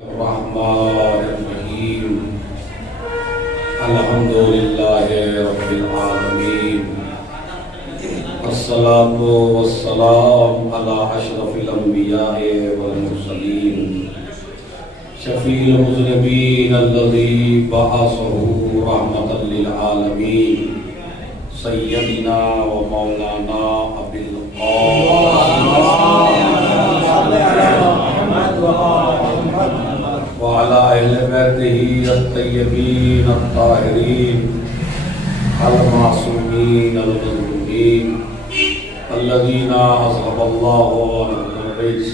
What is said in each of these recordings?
الرحمن الرحیم الحمدللہ رب العالمین الصلاة والسلام علی اشرف الانبیاء والمرسلین شفیع المذنبین الذی بعثہ رحمۃ للعالمین سیدنا و مولانا ابی وعلى أهل بيته الطيبين الطاهرين المعصومين المظلومين الذين أذهب الله عنهم الرجس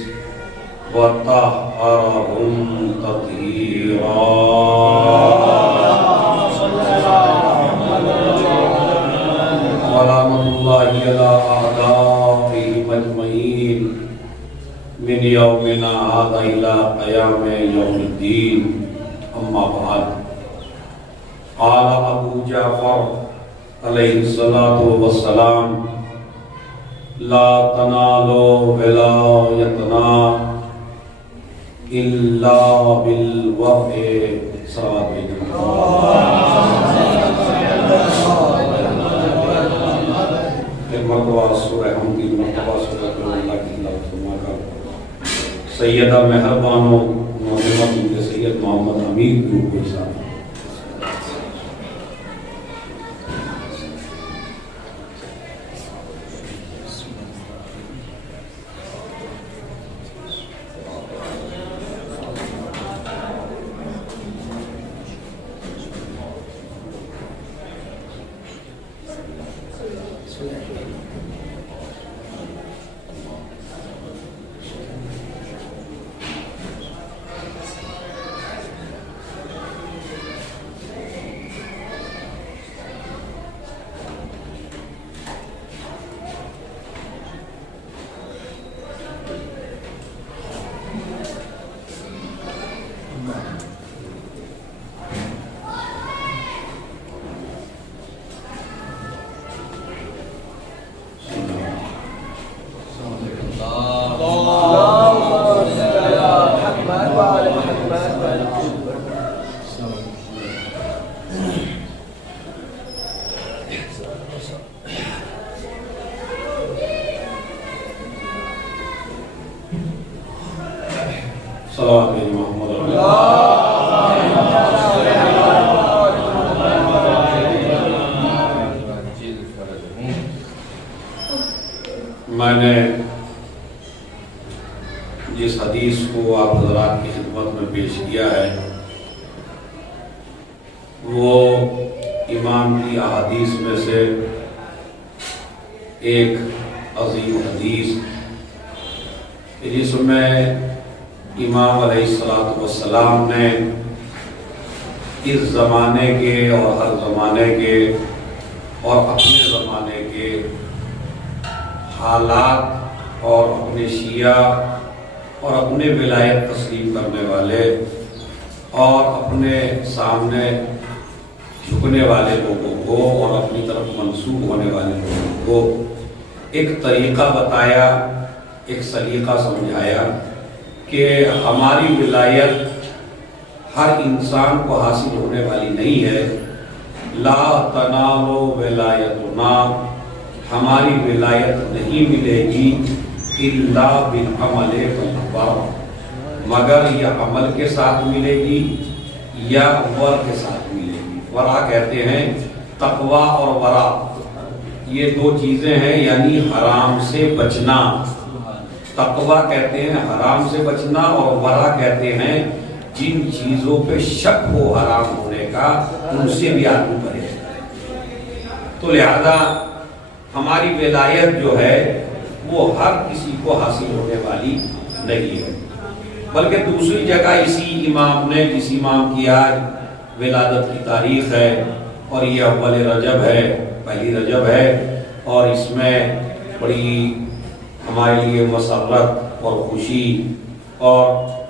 وطهرهم تطهيرا ورحمة الله على أعدائهم أجمعين من یومنا هذا إلى قیام یوم الدین اما بعد قال ابو جعفر علیہ الصلاة والسلام لا تنالوا ولایتنا الا بالوفء مرتبہ سورہ ہم کی مرتبہ سورہ اللہ کی تلاوت فرما کر سیدہ مہربان و معظمت ان کے سید محمد امیر گروہ کو حساب میں نے جس حدیث کو آپ حضرات کی خدمت میں پیش کیا ہے وہ امام کی احادیث میں سے ایک عظیم حدیث جس میں امام علیہ السلام نے اس زمانے کے اور ہر زمانے کے اور اپنے زمانے کے حالات اور اپنے شیعہ اور اپنے ولایت تسلیم کرنے والے اور اپنے سامنے جھکنے والے لوگوں کو اور اپنی طرف منسوب ہونے والے لوگوں کو ایک طریقہ بتایا، ایک سلیقہ سمجھایا کہ ہماری ولایت ہر انسان کو حاصل ہونے والی نہیں ہے۔ لا تنالوا ولایتنا، ہماری ولایت نہیں ملے گی الا بالعمل والتقویٰ، مگر یہ عمل کے ساتھ ملے گی یا ور کے ساتھ ملے گی۔ ورع کہتے ہیں تقویٰ اور ورع، یہ دو چیزیں ہیں، یعنی حرام سے بچنا۔ تقویٰ کہتے ہیں حرام سے بچنا، اور ورع کہتے ہیں جن چیزوں پہ شک ہو حرام ہونے کا ان سے بھی آدمی پرہیز کرے۔ تو لہذا ہماری ولایت جو ہے وہ ہر کسی کو حاصل ہونے والی نہیں ہے، بلکہ دوسری جگہ اسی امام نے، جس امام کی آج ولادت کی تاریخ ہے اور یہ اول رجب ہے، پہلی رجب ہے، اور اس میں بڑی ہمارے لیے مسرت اور خوشی اور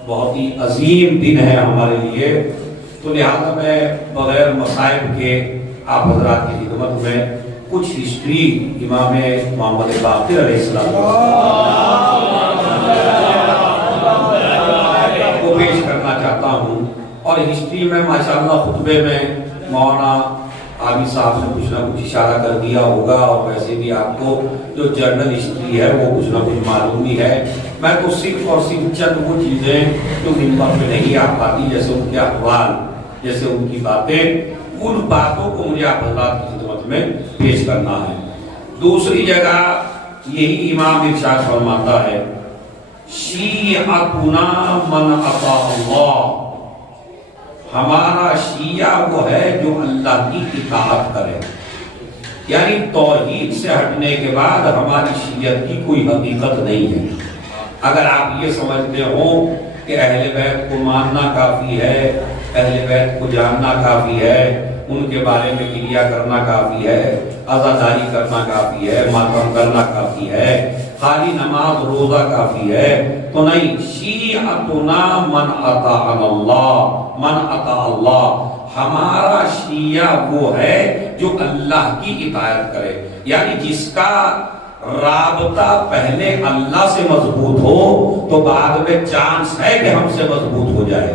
بہت ہی عظیم دن ہے ہمارے لیے، تو لہذا میں بغیر مصائب کے آپ حضرات کی خدمت میں کچھ ہسٹری امام محمد باقر علیہ السلام کو پیش کرنا چاہتا میں ماشاءاللہ خطبے میں مولانا عامر صاحب نے کچھ نہ کچھ اشارہ کر دیا ہوگا، اور ویسے بھی آپ کو جو جرنل ہسٹری ہے وہ کچھ نہ کچھ معلوم ہی ہے۔ میں تو صرف اور صرف چند وہ چیزیں جو منبر پہ نہیں آ پاتی، جیسے ان کے اقوال، جیسے ان کی باتیں، ان باتوں کو مجھے آپ حضرات کی خدمت میں پیش کرنا ہے۔ دوسری جگہ یہی امام ارشاد فرماتا ہے شیعتنا من اطاع اللہ، ہمارا شیعہ وہ ہے جو اللہ کی اطاعت کرے، یعنی توحید سے ہٹنے کے بعد ہماری شیعت کی کوئی حقیقت نہیں ہے۔ اگر آپ یہ سمجھتے ہو کہ اہل بیت کو ماننا کافی ہے، اہل بیت کو جاننا کافی ہے، ان کے بارے میں گریہ کرنا کافی ہے، عزاداری کرنا کافی ہے، ماتم کرنا کافی ہے، خالی نماز روزہ کافی ہے، تو نہیں، شیعتنا من اطاع اللہ، من اطاع اللہ، ہمارا شیعہ وہ ہے جو اللہ کی اطاعت کرے، یعنی جس کا رابطہ پہلے اللہ سے مضبوط ہو تو بعد میں چانس ہے کہ ہم سے مضبوط ہو جائے،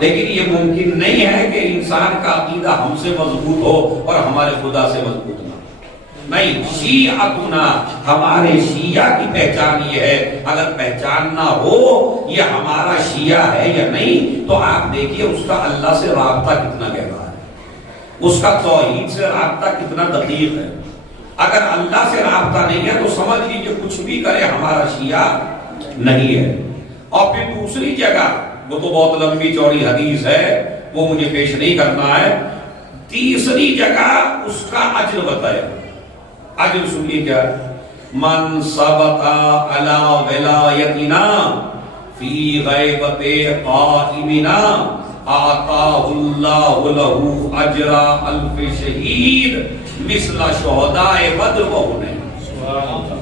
لیکن یہ ممکن نہیں ہے کہ انسان کا عقیدہ ہم سے مضبوط ہو اور ہمارے خدا سے مضبوط نہ، نہیں، شیعتنا، ہمارے شیعہ کی پہچان یہ ہے۔ اگر پہچاننا ہو یہ ہمارا شیعہ ہے یا نہیں تو آپ دیکھیے اس کا اللہ سے رابطہ کتنا گہرا ہے، اس کا توحید سے رابطہ کتنا دقیق ہے۔ اگر اللہ سے رابطہ نہیں ہے تو سمجھ لیجیے کچھ بھی کرے ہمارا شیعہ نہیں ہے۔ اور پھر دوسری جگہ، وہ تو بہت لمبی چوڑی حدیث ہے، وہ مجھے پیش نہیں کرنا ہے، تیسری جگہ اس کا اجر بتایا۔ اجر سنیے کیا، من ثبت علی ولایتنا فی غیبت قائمنا آتاہ اللہ لہ اجر الف شہید مثل شہداء بدر و حنین۔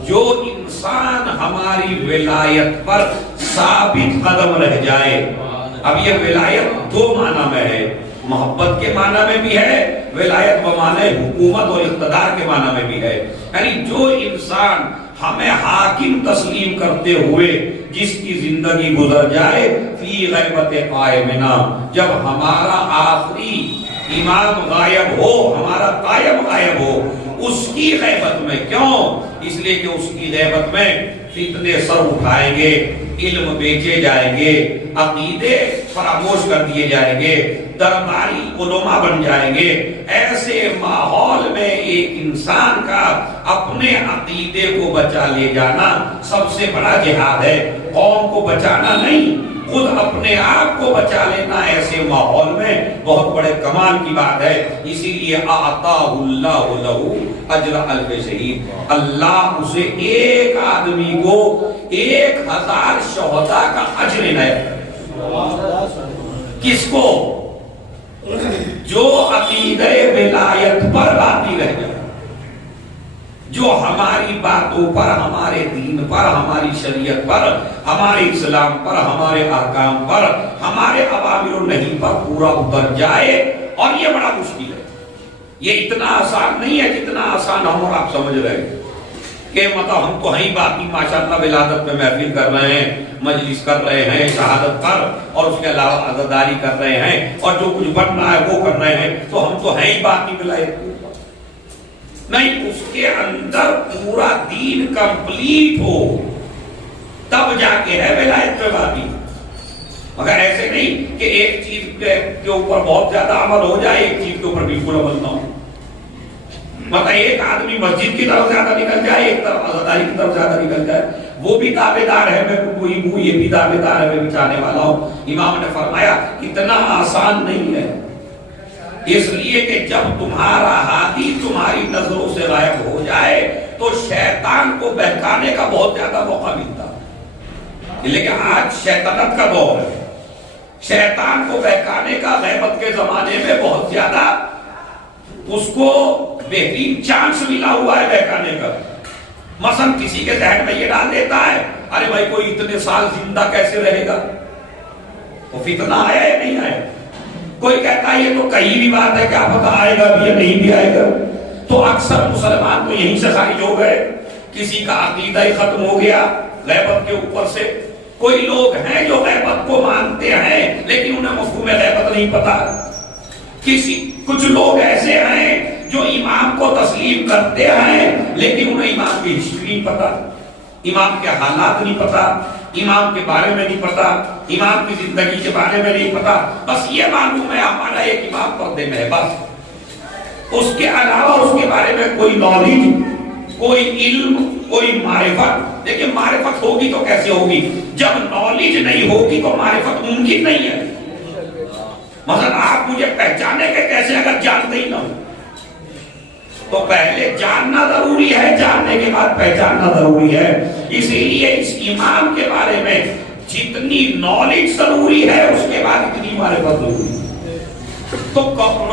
جو انسان ہماری ولایت پر ثابت قدم رہ جائے، اب یہ ولایت دو معنی میں ہے، محبت کے معنی میں بھی ہے، ولایت بمعنی حکومت اور اقتدار کے معنی میں بھی ہے، یعنی جو انسان ہمیں حاکم تسلیم کرتے ہوئے جس کی زندگی گزر جائے فی غیبت قائمنا، جب ہمارا آخری امام غائب ہو، ہمارا قائم غائب ہو، اس کی غیبت میں، کیوں؟ اس لیے کہ اس کی غیبت میں فتنے سر اٹھائیں گے، علم بیچے جائیں گے، عقیدے فراموش کر دیے جائیں گے، درباری علماء بن جائیں گے۔ ایسے ماحول میں ایک انسان کا اپنے عقیدے کو بچا لے جانا سب سے بڑا جہاد ہے، قوم کو بچانا نہیں، خود اپنے آپ کو بچا لینا ایسے ماحول میں بہت بڑے کمال کی بات ہے۔ اسی لیے آتاہ اللہ لہ اجر الف شہید، اللہ اسے ایک آدمی کو 1000 شہداء کا اجر عنایت کرے۔ کس کو؟ جو عقیدہ ولایت پر باقی رہ جائے، جو ہماری باتوں پر، ہمارے دین پر، ہماری شریعت پر، ہمارے اسلام پر، ہمارے احکام پر، ہمارے اوامر و نہی پر پورا اتر جائے۔ اور یہ بڑا مشکل ہے، یہ اتنا آسان نہیں ہے جتنا آسان ہم اور آپ سمجھ رہے ہیں کہ مطلب ہم تو ہیں باقی ماشاءاللہ ولادت میں محفل کر رہے ہیں، مجلس کر رہے ہیں شہادت پر، اور اس کے علاوہ عزاداری کر رہے ہیں، اور جو کچھ بن رہا ہے وہ کر رہے ہیں، تو ہم تو ہیں ہی باقی ولایت نہیں۔ اس کے اندر پورا دین کمپلیٹ ہو تب جا کے ہے ولایت پہ باقی، مگر ایسے نہیں کہ ایک چیز کے اوپر بہت زیادہ عمل ہو جائے، ایک چیز کے اوپر بالکل عمل نہ ہو۔ مطلب ایک آدمی مسجد کی طرف زیادہ نکل جائے، ایک طرف عزاداری کی طرف زیادہ نکل جائے، وہ بھی دعوے دار ہے میں کوئی ہوں، یہ بھی دعوے دار ہے میں بھی چاہنے والا ہوں۔ امام نے فرمایا اتنا آسان نہیں ہے، اس لیے کہ جب تمہارا ہادی تمہاری نظروں سے غائب ہو جائے تو شیطان کو بہکانے کا بہت زیادہ موقع ملتا ہے، لیکن آج شیطنت کا دور ہے، شیطان کو بہکانے کا غیبت کے زمانے میں بہت زیادہ اس کو بہترین چانس ملا ہوا ہے بہکانے کا۔ مثلا کسی کے ذہن میں یہ ڈال دیتا ہے ارے بھائی کوئی اتنے سال زندہ کیسے رہے گا، تو فتنہ آیا یا نہیں آیا؟ کوئی کہتا ہے یہ تو کہیں بھی بات ہے، کیا پتہ آئے گا بھی یا نہیں بھی آئے گا۔ تو اکثر مسلمان تو یہیں سے خارج ہو گئے، کسی کا عقیدہ ہی ختم ہو گیا غیبت کے اوپر سے، کوئی لوگ ہیں جو غیبت کو مانتے ہیں لیکن انہیں مفہوم غیبت نہیں پتا. کچھ لوگ ایسے ہیں جو امام کو تسلیم کرتے ہیں لیکن انہیں امام کی ہسٹری نہیں پتا، امام کے حالات نہیں پتا، امام کے بارے میں نہیں پتا، امام کی زندگی کے بارے میں نہیں پتا. بس یہ معلوم ہے ہمارا ایک امام پردے میں ہے، بس اس کے علاوہ اس کے بارے میں کوئی نالج، کوئی علم، کوئی معرفت. لیکن معرفت ہوگی تو کیسے ہوگی؟ جب نالج نہیں ہوگی تو معرفت ممکن نہیں ہے. مثلا آپ مجھے پہچانے کے کیسے اگر جانتے ہی نہ ہو؟ تو پہلے جاننا ضروری ہے، جاننے کے بعد پہچاننا ضروری ہے. اسی لیے اس امام کے بارے میں جتنی نالج ضروری ہے اس کے بعد اتنی معرفت ضروری ہے. تو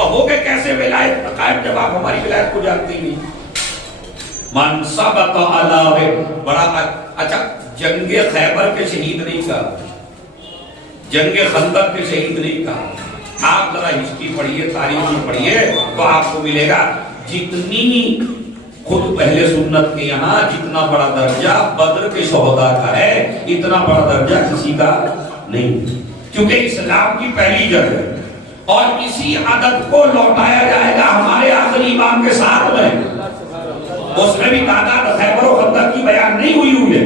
ہو گے کیسے ولایت قائم جب آپ ہماری ولایت کو جانتے ہی نہیں؟ من ثبت علی بڑا اچھا جنگ خیبر کے شہید نہیں کہا، جنگ خندق کے شہید نہیں کہا. آپ ذرا ہسٹری پڑھیے، تاریخ میں پڑھیے تو آپ کو ملے گا جتنی خود پہلے سنت کے یہاں جتنا بڑا درجہ بدر کے شہداء کا ہے اتنا بڑا درجہ کسی کا نہیں، کیونکہ اسلام کی پہلی جنگ ہے. اور اسی عدد کو لوٹایا جائے گا ہمارے آخری امام کے ساتھ میں. اس میں بھی تعداد خیبر و خندق کی بیان نہیں ہوئی ہے،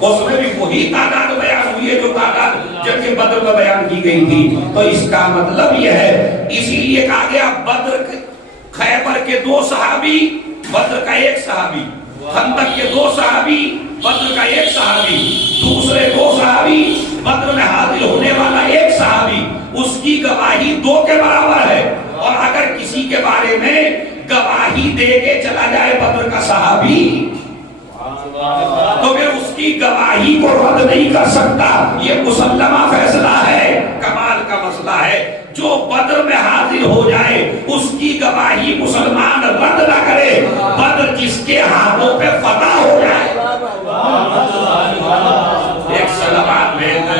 اس میں بھی وہی تعداد بیان ہوئی ہے جو تعداد جنگ بدر میں بیان کی گئی تھی. تو اس کا مطلب یہ ہے، اسی لیے کہا گیا بدر خیبر کے 2 صحابی، بدر کا 1 صحابی، خندق کے 2 صحابی، بدر کا 1 صحابی، دوسرے 2 صحابی، بدر میں حاضر ہونے والا 1 صحابی، اس کی گواہی 2 کے برابر ہے. اور اگر کسی کے بارے میں گواہی دے کے چلا جائے بدر کا صحابی تو پھر اس کی گواہی کو رد نہیں کر سکتا. یہ مسلمہ فیصلہ ہے، کمال کا مسئلہ ہے. جو بدر میں حاضر ہو جائے اس کی گواہی مسلمان رد نہ کرے. بدر جس کے ہاتھوں پہ فتح ہو جائے. ایک سلام بھیج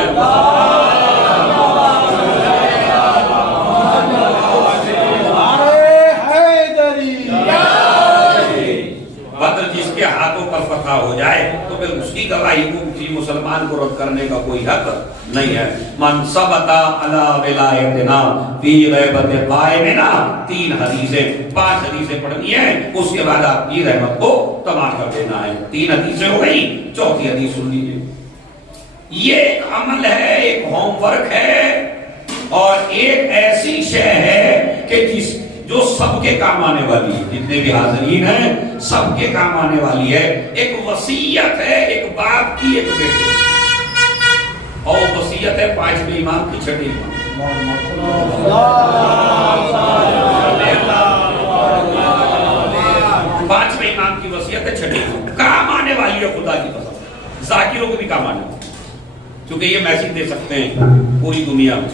بدر جس کے ہاتھوں پر فتح ہو جائے تو پھر اس کی گواہی کو کسی مسلمان کو رد کرنے کا کوئی حق نہیں ہے. من ثبت علی ولایتنا فی غیبت قائمنا 3 حدیثیں 5 حدیثیں پڑھنی ہیں، اس کے بعد آپ کی رحمت کو تمام کر دینا ہے. 3 حدیثیں ہو گئی، 4تھی حدیث سن لیجیے. یہ ایک عمل ہے، ایک ہوم ورک ہے اور ایک ایسی شے ہے کہ جو سب کے کام آنے والی ہے. جتنے بھی حاضرین ہیں سب کے کام آنے والی ہے. ایک وصیت ہے، ایک باپ کی ایک بیٹے، اور وصیت ہے 5ویں امام کی 6ٹھے امام. 5ویں امام کی وصیت ہے 6ٹھے امام. کام آنے والی ہے خدا کی قسم، ذاکروں کو بھی کام آنے والی، کیونکہ یہ میسج دے سکتے ہیں پوری دنیا میں.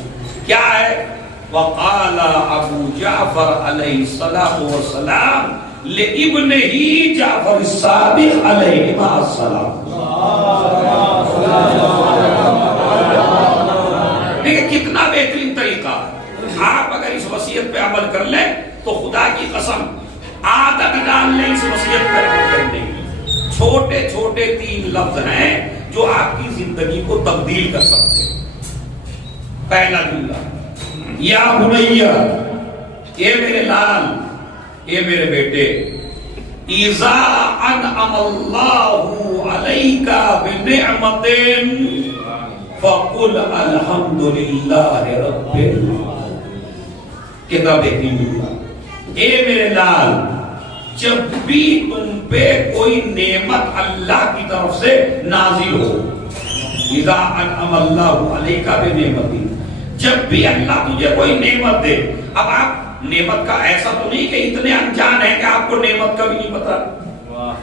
کیا ہے؟ وقال ابو جعفر علیہ السلام لابنہ جعفر الصادق علیہ السلام. دیکھیں کتنا بہترین طریقہ. آپ اگر اس وصیت پہ عمل کر لیں تو خدا کی قسم عادت ڈال لیں اس وصیت پر عمل کرنے کی. چھوٹے چھوٹے 3 لفظ ہیں جو آپ کی زندگی کو تبدیل کر سکتے ہیں. پہلا جملہ یا بنیا، اے میرے لال، اے میرے بیٹے، اذا انعم اللہ علیک بنعمت فقل الحمدللہ رب العالمین. کتنا بہترین جملہ. اے میرے لال، جب بھی تم پہ کوئی نعمت اللہ کی طرف سے نازل ہو، اذا انعم اللہ علیک بنعمت، جب بھی اللہ تجھے کوئی نعمت دے. اب آپ نعمت کا ایسا تو نہیں کہ اتنے انجان ہیں کہ آپ کو نعمت کا بھی نہیں پتا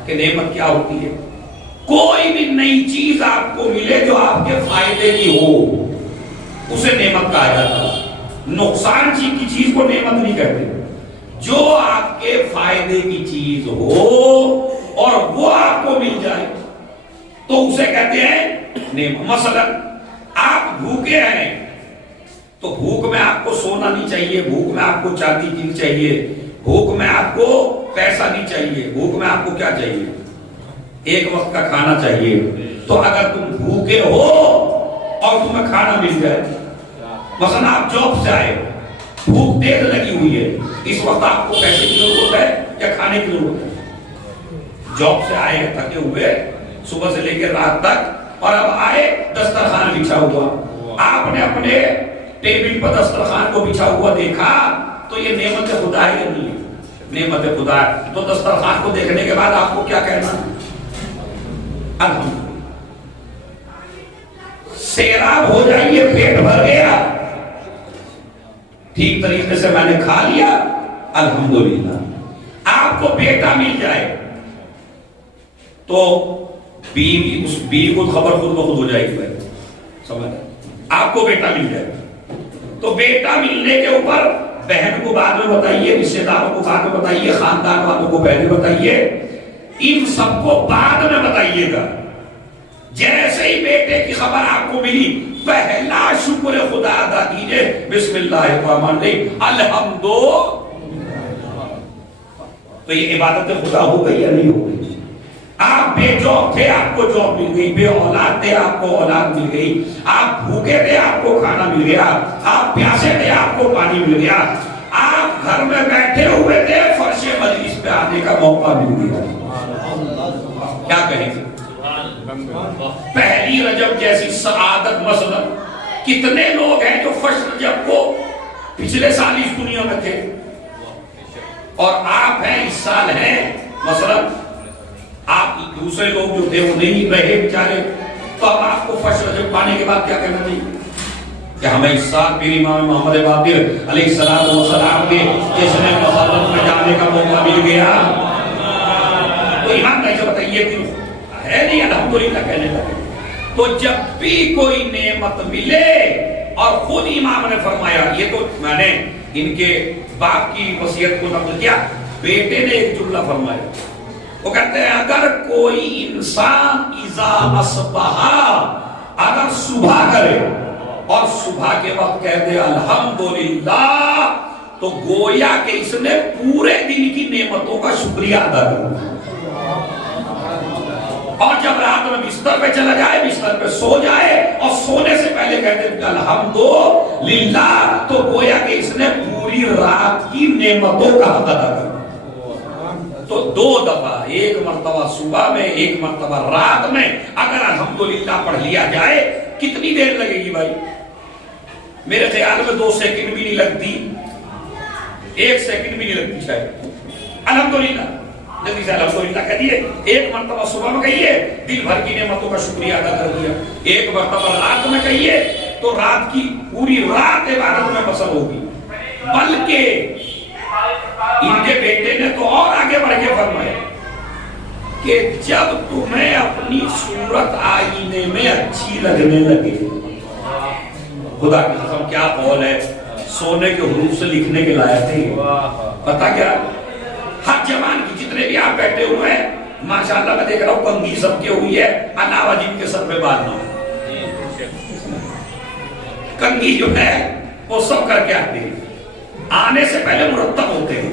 کہ نعمت کیا ہوتی ہے. کوئی بھی نئی چیز آپ کو ملے جو آپ کے فائدے کی ہو اسے نعمت کہا جاتا ہے. نقصان کی چیز کو نعمت نہیں کہتے. جو آپ کے فائدے کی چیز ہو اور وہ آپ کو مل جائے تو اسے کہتے ہیں نعمت. مثلا آپ بھوکے ہیں تو بھوک میں آپ کو سونا نہیں چاہیے، بھوک میں آپ کو چاندی نہیں چاہیے، بھوک میں آپ کو پیسہ نہیں چاہیے، بھوک میں آپ کو کیا چاہیے؟ 1 وقت کا کھانا چاہیے. تو اگر تم بھوکے ہو تمہیں کھانا مل جائے. مثلا آپ جاب سے آئے, بھوک تیز لگی ہوئی ہے, اس وقت آپ کو پیسے کی ضرورت ہے یا کھانے کی ضرورت ہے؟ جاب سے آئے تھکے ہوئے صبح سے لے کے رات تک, اور اب آئے دسترخوان بچھا ہوا, آپ نے اپنے ٹیبل پر دسترخوان کو بچھا ہوا دیکھا تو یہ نعمت خدا ہے یا نہیں؟ نعمت خدا ہے. تو دسترخوان کو دیکھنے کے بعد آپ کو کیا کہنا ہے؟ الحمدللہ. سیراب ہو جائیے, پیٹ بھر گیا, ٹھیک طریقے سے میں نے کھا لیا, الحمدللہ. آپ کو بیٹا مل جائے تو بیوی, اس بیوی کو خبر خود بخود ہو جائے گی. بھائی سمجھ آئے؟ آپ کو بیٹا مل جائے تو بیٹا ملنے کے اوپر بہن کو بعد میں بتائیے, رشتے داروں کو بعد میں بتائیے, خاندان والوں کو پہلے بتائیے, ان سب کو بعد میں بتائیے گا. جیسے ہی بیٹے کی خبر آپ کو ملی, پہلا شکر خدا ادا کیجئے, بسم اللہ الرحمن الرحیم, الحمدو. تو یہ عبادت خدا ہو گئی یا نہیں ہو گئی؟ آپ بے جاب تھے, آپ کو جاب مل گئی, بے اولاد تھے, آپ کو اولاد مل گئی, آپ بھوکے تھے, آپ کو کھانا مل گیا, آپ پیاسے تھے, آپ کو پانی مل گیا, آپ گھر میں بیٹھے ہوئے تھے, فرش مجلس پہ آنے کا موقع مل گیا. کیا کہیں گے؟ پہلی رجب جیسی سعادت. مثلا کتنے لوگ ہیں جو فرسٹ رجب کو پچھلے سال اس دنیا میں تھے, اور آپ ہیں اس سال ہیں. مثلا آپ دوسرے لوگ جو تھے وہ نہیں رہے بیچارے, تو اب آپ کو فرسٹ رجب پانے کے بعد کیا کہنا چاہیے کہ ہمیں اس سال پیر امام محمد باقر علیہ السلام کے جشن مسرت میں جانے کا موقع مل گیا. تو ایمان کیسے بتائیے کہ ہے نہیں الحمدللہ کہنے لگے. تو جب بھی کوئی نعمت ملے, اور خود امام نے فرمایا, یہ تو میں نے ان کے باپ کی وصیت کو نقل کیا, بیٹے نے ایک جملہ فرمایا, وہ کہتے ہیں اگر کوئی انسان اذا اصبح, اگر صبح کرے اور صبح کے وقت کہہ دے الحمدللہ, تو گویا کہ اس نے پورے دن کی نعمتوں کا شکریہ ادا کرنا. اور جب رات میں بستر پہ چلا جائے, بستر پہ سو جائے, اور سونے سے پہلے کہتے ہیں الحمدللہ, تو گویا کہ اس نے پوری رات کی نعمتوں کا حق ادا کرنا. تو دو دفعہ, ایک مرتبہ صبح میں, ایک مرتبہ رات میں, اگر الحمدللہ پڑھ لیا جائے, کتنی دیر لگے گی بھائی؟ میرے خیال میں 2 سیکنڈ بھی نہیں لگتی, 1 سیکنڈ بھی نہیں لگتی شاید. الحمدللہ جلدی سے الحمدللہ کہیے. ایک مرتبہ صبح میں کہیے, دن بھر کی نعمتوں کا شکریہ ادا کر دیا. ایک مرتبہ رات میں کہیے, تو رات کی پوری رات عبادت میں بسر ہوگی. بلکہ ان کے بیٹے نے تو اور آگے بڑھ کے فرمایا کہ جب تمہیں اپنی صورت آئینے میں اچھی لگنے لگے, خدا کی قسم کیا قول ہے, سونے کے حروف سے لکھنے کے لائق نہیں. پتا کیا, ہر جوان کی جتنے بھی آپ بیٹھے ہوئے ہیں, ماشاءاللہ میں دیکھ رہا ہوں کنگھی سب کے ہوئی ہے, علاوہ جن کے سر پہ بال نہ ہو. کنگھی جو ہے وہ سب کر کے آتے ہیں, آنے سے پہلے مرتب ہوتے ہیں.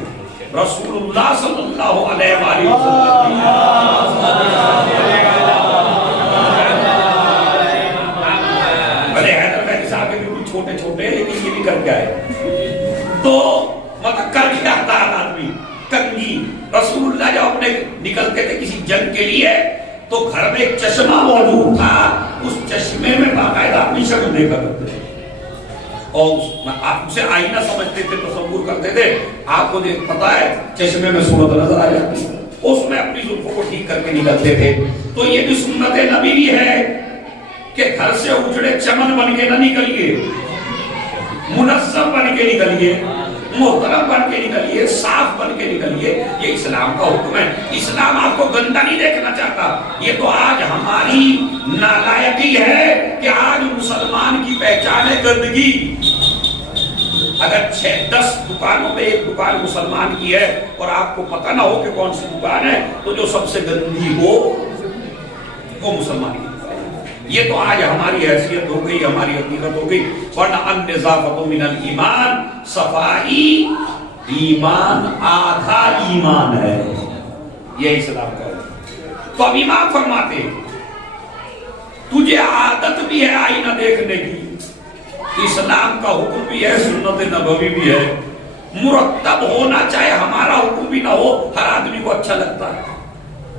رسول اللہ صلی اللہ علیہ وآلہ وسلم بڑے حیدر میں صاحب کے بالکل چھوٹے چھوٹے, لیکن یہ بھی کر کے آئے. تو مطلب کر کے آتا ہے آدمی کنگھی. رسول اللہ جب اپنے نکلتے تھے کسی جنگ کے لیے, تو گھر میں ایک چشمہ موجود تھا, اس چشمے میں باقاعدہ اپنی شکل دیکھا کرتے تھے, اور آپ اسے آئینہ سمجھتے تھے, تصور کرتے تھے. آپ کو پتا ہے چشمے میں صورت نظر آ جاتی, اس میں اپنی زلفوں کو ٹھیک کر کے نکلتے تھے. تو یہ بھی سنت نبی بھی ہے کہ گھر سے اجڑے چمن بن کے نہ نکلیے, منظم بن کے نکلیے, محترم بن کے نکلیے, صاف بن کے نکلیے. یہ اسلام کا حکم ہے. اسلام آپ کو گندا نہیں دیکھنا چاہتا. یہ تو آج ہماری نالائقی ہے کہ آج مسلمان کی پہچان ہے گندگی. اگر 6-10 دکانوں میں ایک دکان مسلمان کی ہے اور آپ کو پتہ نہ ہو کہ کون سی دکان ہے, تو جو سب سے گندی ہو وہ مسلمان کی. یہ تو آج ہماری حیثیت ہو گئی, ہماری حقیقت ہو گئی. ورنہ النظافۃ من الایمان, صفائی ایمان آدھا ایمان ہے. یہ اسلام کا ہے. تو اب امام فرماتے ہیں تجھے عادت بھی ہے آئینہ دیکھنے کی، اسلام کا حکم بھی ہے، سنت نبوی بھی ہے، مرتب ہونا چاہے ہمارا حکم بھی نہ ہو، ہر آدمی کو اچھا لگتا ہے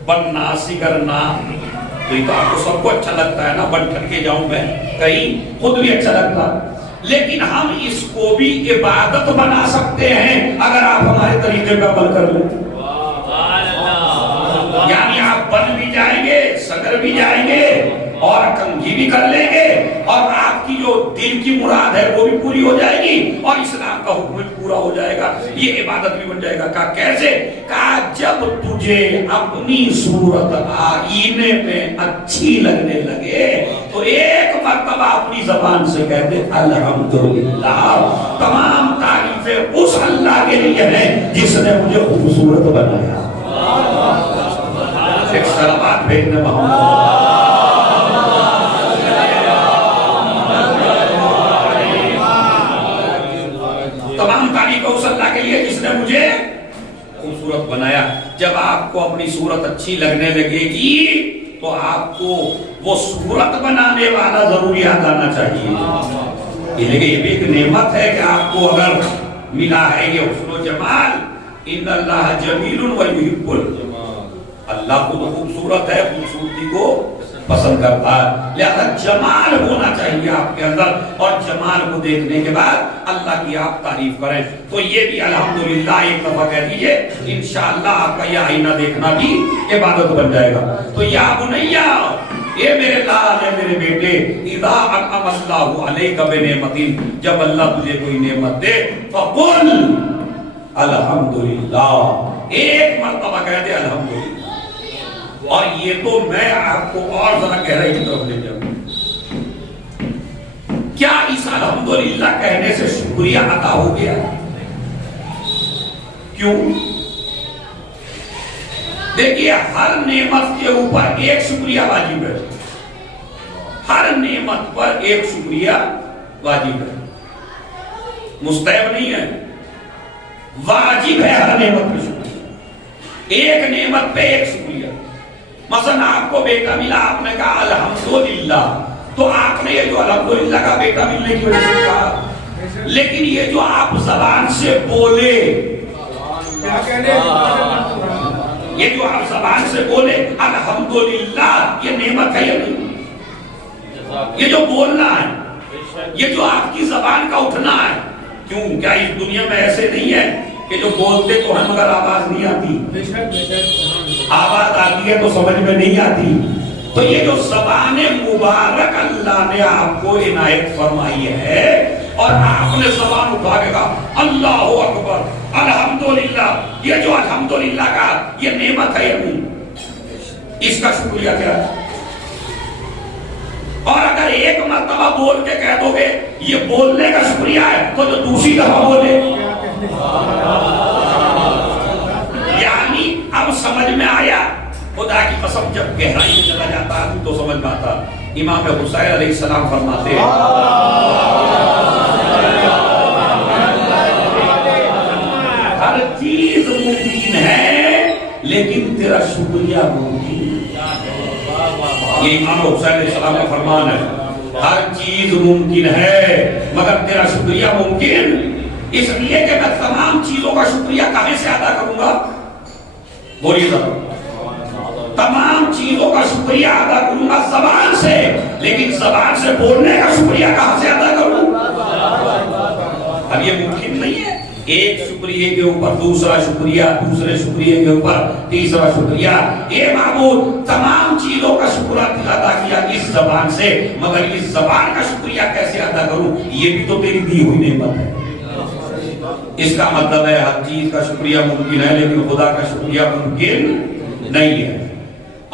بننا سگرنا، تو یہ تو آپ کو سب کو اچھا لگتا ہے نا، بن ٹھن کے جاؤں میں کہیں، خود بھی اچھا لگتا ہے، لیکن ہم اس کو بھی عبادت بنا سکتے ہیں اگر آپ ہمارے طریقے کا عمل کر لیں۔ یعنی آپ بن بھی جائیں گے، سگر بھی جائیں گے اور کنگھی بھی کر لیں گے، اور آپ کی جو دل کی مراد ہے وہ بھی پوری ہو جائے گی، اور اسلام کا حکم بھی پورا ہو جائے گا، یہ عبادت بھی بن جائے گا۔ کہا کیسے؟ کہا جب تجھے اپنی صورت آئینے میں اچھی لگنے لگے تو ایک مرتبہ اپنی زبان سے کہہ دے الحمدللہ، تمام تعریفیں اس اللہ کے لیے ہیں جس نے مجھے خوبصورت بنایا۔ ایک صلوات بھیجنے محمد، تمام تعریف اس اللہ کے لیے جس نے مجھے خوبصورت بنایا۔ جب آپ کو اپنی صورت اچھی لگنے لگے گی تو آپ کو وہ صورت بنانے والا ضرور یاد آنا چاہیے، لیکن یہ بھی ایک نعمت ہے کہ آپ کو اگر ملا ہے یہ حسن و جمال، ان اللہ جمیل و یحب الجمال، اللہ کو تو خوبصورت ہے، خوبصورتی کو پسند کرتا ہے، لہذا جمال ہونا چاہیے آپ کے اندر، اور جمال کو دیکھنے کے بعد اللہ کی آپ تعریف کریں۔ تو یہ بھی الحمدللہ ایک دفعہ کہہ دیجئے، انشاءاللہ آپ کا یہ آئینہ دیکھنا بھی عبادت بن جائے گا۔ تو یا بنیا، اے میرے لال، اے میرے بیٹے، اذا انعم اللہ علیک بنعمت، جب اللہ تجھے کوئی نعمت دے فقل الحمدللہ، ایک مرتبہ کہہ دے الحمدللہ۔ اور یہ تو میں آپ کو اور ذرا گہرائی کی طرف لے جاؤں، کیا اس الحمدللہ کہنے سے شکریہ ادا ہو گیا؟ کیوں؟ دیکھیے ہر نعمت کے اوپر ایک شکریہ واجب ہے، ہر نعمت پر ایک شکریہ واجب ہے، مستحب نہیں ہے، واجب ہے ہر نعمت پہ شکریہ، ایک نعمت پہ ایک شکریہ۔ مثلا آپ کو بیٹا ملا، آپ نے کہا الحمدللہ، تو آپ نے یہ جو الحمدللہ کا بیٹا ملنے کی وجہ سے کہا، لیکن یہ جو آپ زبان سے بولے، یہ جو آپ زبان سے بولے الحمدللہ، یہ نعمت ہے یا نہیں؟ یہ جو بولنا ہے، یہ جو آپ کی زبان کا اٹھنا ہے، کیوں کیا اس دنیا میں ایسے نہیں ہے کہ جو بولتے تو ہیں مگر آواز نہیں آتی، آواز آتی ہے تو سمجھ میں نہیں آتی؟ تو یہ جو زبان مبارک اللہ نے آپ کو عنایت فرمائی ہے، اور آپ نے زبان اٹھا کے کہا اللہ اکبر الحمدللہ، یہ جو الحمدللہ کا یہ نعمت ہے یا نہیں؟ اس کا شکریہ کیا ہے؟ اور اگر ایک مرتبہ بول کے کہہ دو گے یہ بولنے کا شکریہ ہے، تو جو دوسری دفعہ بولے، یعنی اب سمجھ میں آیا؟ خدا کی قسم جب گہرائی میں چلا جاتا ہے تو سمجھ میں آتا۔ امام حسین علیہ السلام فرماتے ہیں ہر چیز ممکن ہے لیکن تیرا شکریہ ممکن۔ یہ امام حسین علیہ السلام کا فرمان ہے، ہر چیز ممکن ہے مگر تیرا شکریہ ممکن، اس لیے کہ میں تمام چیزوں کا شکریہ کہاں سے ادا کروں گا؟ بولیے ذرا، تمام چیزوں کا شکریہ ادا کروں گا زبان سے، لیکن زبان سے بولنے کا شکریہ کہاں سے ادا کروں؟ اب یہ ممکن نہیں ہے، ایک شکریہ کے اوپر دوسرا شکریہ، دوسرے شکریہ کے اوپر تیسرا شکریہ۔ اے معبود، تمام چیزوں کا شکریہ ادا کیا اس زبان سے، مگر اس زبان کا شکریہ کیسے ادا کروں؟ یہ بھی تو تیری دی ہوئی نعمت ہے۔ اس کا مطلب ہے ہر چیز کا شکریہ ممکن ہے لیکن خدا کا شکریہ ممکن نہیں ہے۔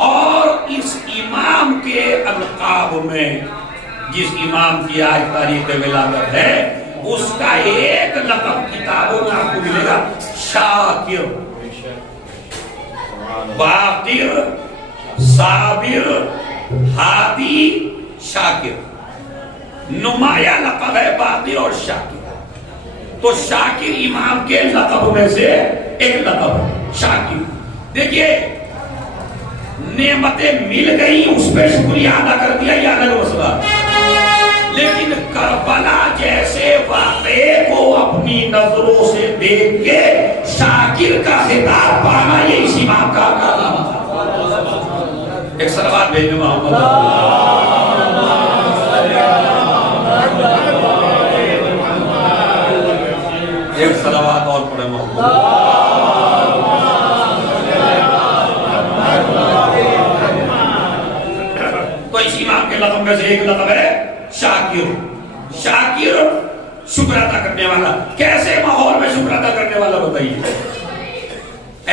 اور اس امام کے القاب میں، جس امام کی آج تاریخ ولادت ہے، اس کا ایک لقب کتابوں میں آپ کو ملے گا، شاکر، باقر، صابر، ہادی، شاکر، نمایاں لقب ہے باقر اور شاکر۔ تو شاکر امام کے لقب میں سے ایک لقب ہے، شاکر۔ دیکھیے نعمتیں مل گئی اس پہ شکریہ ادا کر دیا، یہ الگ مسئلہ، لیکن کربلا جیسے واقعے کو اپنی نظروں سے دیکھ کے شاکر کا خطاب پانا، یہ اس امام کا کارنامہ تھا۔ ایک صلوات بھیجو محمد، ایک صلوات اور پڑھے محمد۔ تو اس امام کے لقب میں سے ایک لقب ہے شاکر۔ شاکر شکر ادا کرنے والا۔ کیسے ماحول میں شکر ادا کرنے والا بتائیے؟